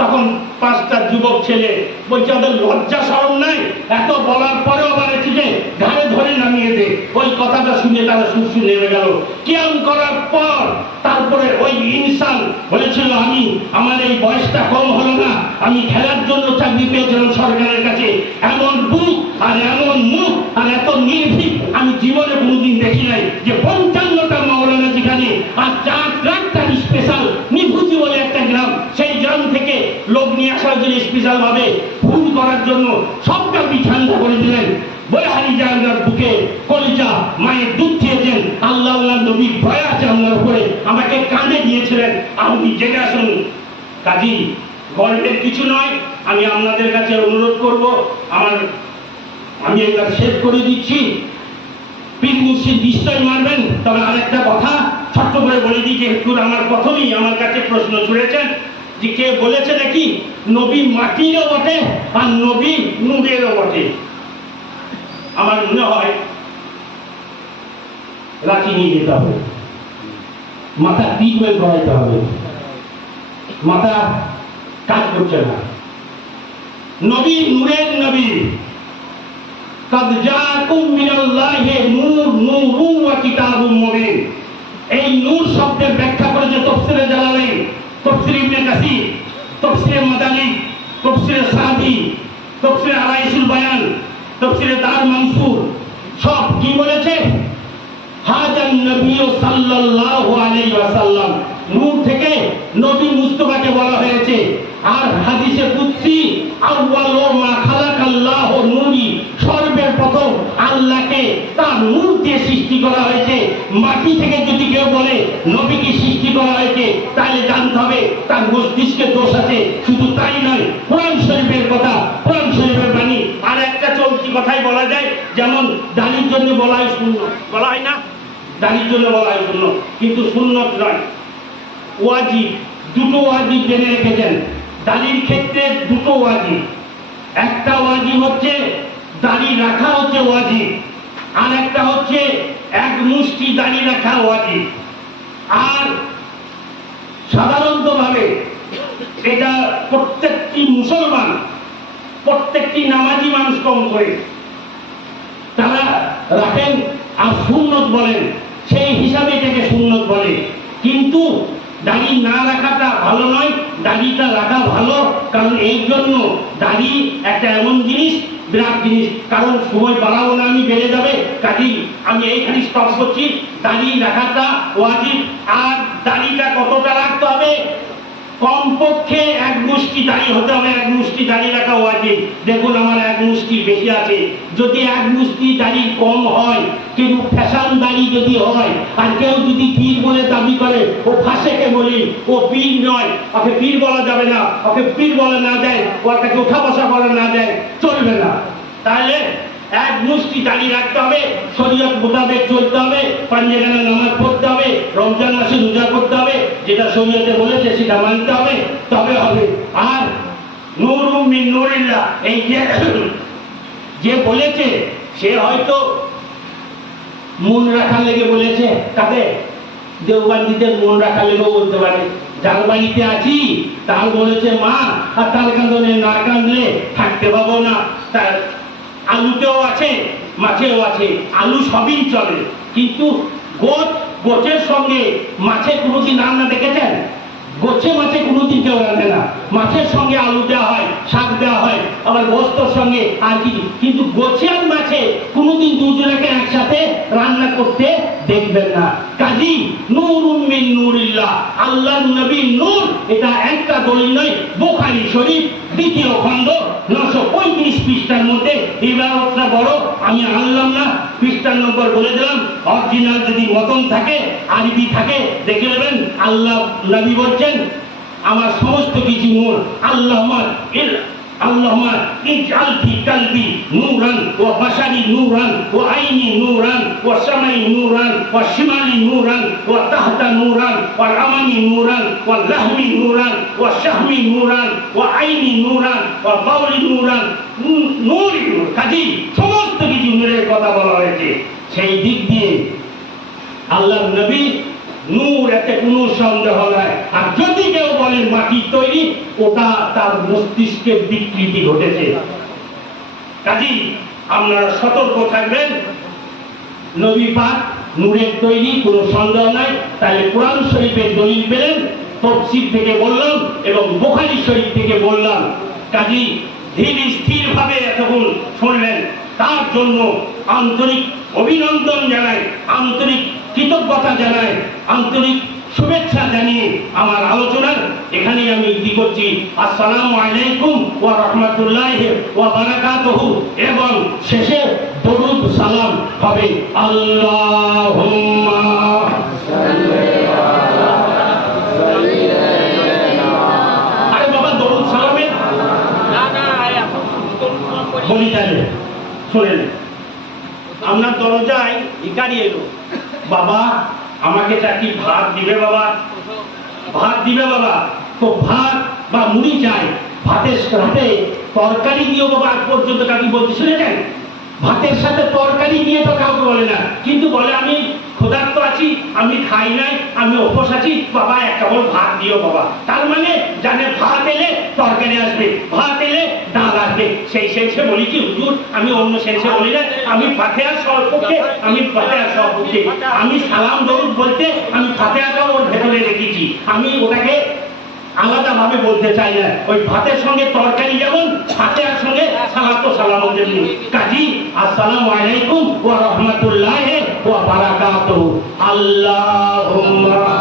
তখন 5টা যুবক ছেলে বলছে, ওদের লজ্জা শরম নাই, এত বলার পরেও আবার এসে ঘাড়ে ধরে নামিয়ে দে। ওই কথাটা শুনে তারা সুরসুর নেমে গেল। কিয়াম করার পর তারপরে ওই ইনসান বলেছিল, আমি আমার এই বয়সটা কম হলো না, আমি খেলার জন্য চাকরি পেয়েছিলাম সরকারের কাছে, এমন বুক আর এমন মুখ আর এত নির্ভীক আমি জীবনে কোনোদিন দেখি নাই, যে 55টা মাওলানা যেখানে, আর 4 ট্রাক্টর স্পেশাল নিভুজি বলে একটা গ্রাম, সেই গ্রাম থেকে লোক নিয়ে আসার জন্য স্পেশাল ভাবে ভুল করার জন্য সবটা ঠান্ডা করে দিলেন। বলে হারিজার বুকে কলিজা মায়ের দুধ খেয়েছেন, আল্লাহ নবীর ভয় আছে আমার উপরে, আমাকে কাঁদে দিয়েছিলেন। আমি জেনে আসুন, কাজী গল্পের কিছু নয়। আমি আপনাদের কাছে অনুরোধ করব, আমি এবার শেষ করে দিচ্ছি। পীর মুর্শিদ নিশ্চয় মারবেন, তবে আরেকটা কথা ছোট্ট করে বলে দিই, যেহেতু আমার প্রথমেই আমার কাছে প্রশ্ন ছুড়েছেন যে কে বলেছে নাকি নবী মাটিরও বটে আর নবী নূরেরও বটে। আমার মনে হয় রাখি নিয়ে যেতে হবে, মাথা ট্রিটমেন্ট করাইতে হবে, মাথা কাজ করছে না। নবী নূরের নবী, কাদ জাআকুম মিনাল্লাহি নূর নূরুন ওয়া কিতাবুম মুবিন। এই নূর শব্দের ব্যাখ্যা করেছে তাফসীরে জালালাইন, তাফসীর ইবনে কাসির, তাফসীরে মাদানী, তাফসীরে সাদি, তাফসীরে আলাইসুল বায়ান, তাফসীরে দার মানসুর। সব কি বলেছে? হাজান নবী সাল্লাল্লাহু আলাইহি ওয়াসাল্লাম, নূর থেকে নবী মুস্তাফাকে বলা হয়েছে। আর হাদিসে কুদসি আউয়ালু মা খালাকাল্লাহু নূরি, সর্বপ্রথম আল্লাহকে তার নূর দিয়ে সৃষ্টি করা হয়েছে। মাটি থেকে যদি কেউ বলে নবীকে সৃষ্টি করা হয়েছে, তাহলে জানতে হবে তার মস্তিষ্কে দোষ আছে। শুধু তাই নয়, কোরআন শরীফের কথা, কোরআন শরীফের বাণী। আর একটা চলতি কথাই বলা যায়, যেমন দাড়ির জন্য বলা হয় শূন্য, বলা হয় না, দাড়ির জন্য বলা হয় শূন্য, কিন্তু সুন্নত নয়, ওয়াজিব। দুটো ওয়াজিব জেনে রেখেছেন দাড়ির ক্ষেত্রে, দুটো ওয়াজিব। একটা ওয়াজিব হচ্ছে দাড়ি রাখা হচ্ছে ওয়াজিব, আর একটা হচ্ছে এক মুষ্টি দাড়ি রাখা ওয়াজিব। আর সাধারণতভাবে এটা প্রত্যেকটি মুসলমান, প্রত্যেকটি নামাজি মানুষ কম করে তারা রাখেন, আর সুন্নত বলেন, সেই হিসাবে এটাকে সুন্নত বলে। কিন্তু দাড়ি না রাখাটা ভালো নয়, দাড়িটা রাখা ভালো। কারণ এই জন্য দাড়ি একটা এমন জিনিস, বিরাট জিনিস। কারণ সময় বাড়াবো না, আমি বেড়ে যাবে, কাজেই আমি এইখানে স্টপ করছি। দাড়ি রাখাটা ওয়াজিব। আর দাড়িটা কতটা রাখতে হবে? কমপক্ষে এক মুষ্টি দাড়ি হতে হবে, এক মুষ্টি দাড়ি রাখা ওয়াজিব। দেখুন আমার এক মুষ্টি বেশি আছে, যদি এক মুষ্টি দাড়ি কম হয়, কিন্তু ফ্যাশন দাড়ি যদি হয়, আর কেউ যদি পীর বলে দাবি করে, ও ফাঁসেকে বলি, ও পীর নয়, ওকে পীর বলা যাবে না, ওকে পীর বলা না যায়, ওর কাছে ওঠা বসা করা না যায়, চলবে না। তাহলে এক মুষ্টি দাড়ি রাখতে হবে, শরীয়ত মোতাবেক চলতে হবে, পাঞ্জেখানে নামাজ পড়তে হবে, রমজান মাসে রোজা করতে হবে, যেটা শরীয়তে বলেছে সেটা মানতে হবে, তবে হবে। আর নূরুম মিন নূরিল্লাহ, এই যে বলেছে সে হয়তো মন রাখার লেগে বলেছে, তাতে দেওবন্দিদের মন রাখার লেগেও বলতে পারে। যার বাড়িতে আছি তার বলেছে মা, আর তার কাঁদনে না কাঁদলে থাকতে পাবো না। তার আলুতেও আছে, মাছেও আছে, আলু সবই চলে। কিন্তু গোছের সঙ্গে মাছে কোনোদিন রান্না দেখেছেন? গোছে মাছে কোনোদিন কেউ রান্নে না। মাছের সঙ্গে আলু দেওয়া হয়, শাক দেওয়া হয়, আবার গোস্তর সঙ্গে আর কিছু। কিন্তু গোছে আর মাছে কোনোদিন দুজনকে একসাথে রান্না করতে দেখবেন না। কাজী নূরুম মিন নূরিল্লাহ, আল্লাহর নবীর নূর, এটা একটা দলিল নয়। বুখারী শরীফ দ্বিতীয় খণ্ড 935 পৃষ্ঠার মধ্যে এই ব্যবস্থা বড়, আমি আনলাম না, পৃষ্ঠার নম্বর বলে দিলাম। অরিজিনাল যদি মতন থাকে, আরবি থাকে, দেখে নেবেন। আল্লাহ নবী বলছেন আমার সমস্ত কিছু নূর। আল্লাহুম্মা ইজআল ফি কলবি নূরান ওয়া বাশারি নূরান ওয়া আইনি নূরান ওয়া সামাই নূরান ওয়া শিমালি নূরান ওয়া তাহতা নূরান ওয়া আমানি নূরান ওয়া লাহমি নূরান ওয়া শাহমি নূরান ওয়া আইনি নূরান ওয়া বাউলি নূরান, নূরই নূর। কাজী সমস্ত কিছু নূরের কথা বলা হয়েছে। সেই দিক দিয়ে আল্লাহর নবী নূর, এতে কোনো সন্দেহ নাই। আর যদি কেউ বলেন মাটির তৈরি, ওটা তার মস্তিষ্কের বিকৃতি ঘটেছে। কাজেই আপনারা সতর্ক থাকবেন। নবী পাক নূরের তৈরি, কোনো সন্দেহ নাই। তাহলে কোরআন শরীফের দলিল পেলেন, তাফসীর থেকে বললাম এবং বুখারী শরীফ থেকে বললাম। কাজেই ধীর স্থির ভাবে এতক্ষণ শুনলেন, তার জন্য আন্তরিক অভিনন্দন জানাই, আন্তরিক কৃতজ্ঞতা জানাই, আন্তরিক শুভেচ্ছা জানিয়ে আমার আলোচনার এখানেই আমি ইতি করছি। আসসালামু আলাইকুম ওয়া রাহমাতুল্লাহি ওয়া বারাকাতুহু। এবং শেষে দরুদ সালাম হবে। আল্লাহুম্মা সাল্লি আলা সাইয়্যিদিনা। আরে বাবা, দরুদ সালামের না এখন দরুদ সালাম বলি, তাহলে শুনেন। আপনার দরজায় ভিখারি এলো, বাবা আমাকে চারটি ভাত দিবে বাবা, ভাত দিবে বাবা। তো ভাত বা মুড়ি চাই, ভাতের সাথে তরকারি দিও বাবা। আজ পর্যন্ত কাকি বলতে শুনেছেন? ভাতের সাথে তরকারি দিয়ে তো কাউকে বলে না, কিন্তু বলে আমি ক্ষুধার্ত আছি, আমি খাই নাই, আমি উপোস আছি, বাবা এক কেবল ভাত দিও বাবা। তার মানে জানে ভাত এলে তরকারি আসবে, ভাত এলে ডাল আসবে। সেই শেষে বলি কি হুজুর, আমি অন্য শেষে বলি না, আমি ফাতিহার সর্বপক্ষে, আমি ফাতিহার সর্বপক্ষে। আমি সালাম দরুদ বলতে আমি ফাতিহাটাও ওর ভেতরে রেখেছি, আমি ওটাকে আলাদা ভাবে বলতে চাই না। ওই ভাতের সঙ্গে তরকারি যেমন, ফাতিহার সঙ্গে সালাত ও সালাম যেমন। কাজী আসসালামু আলাইকুম ওয়া রাহমাতুল্লাহি ওয়া বারাকাতুহু। আল্লাহুম্মা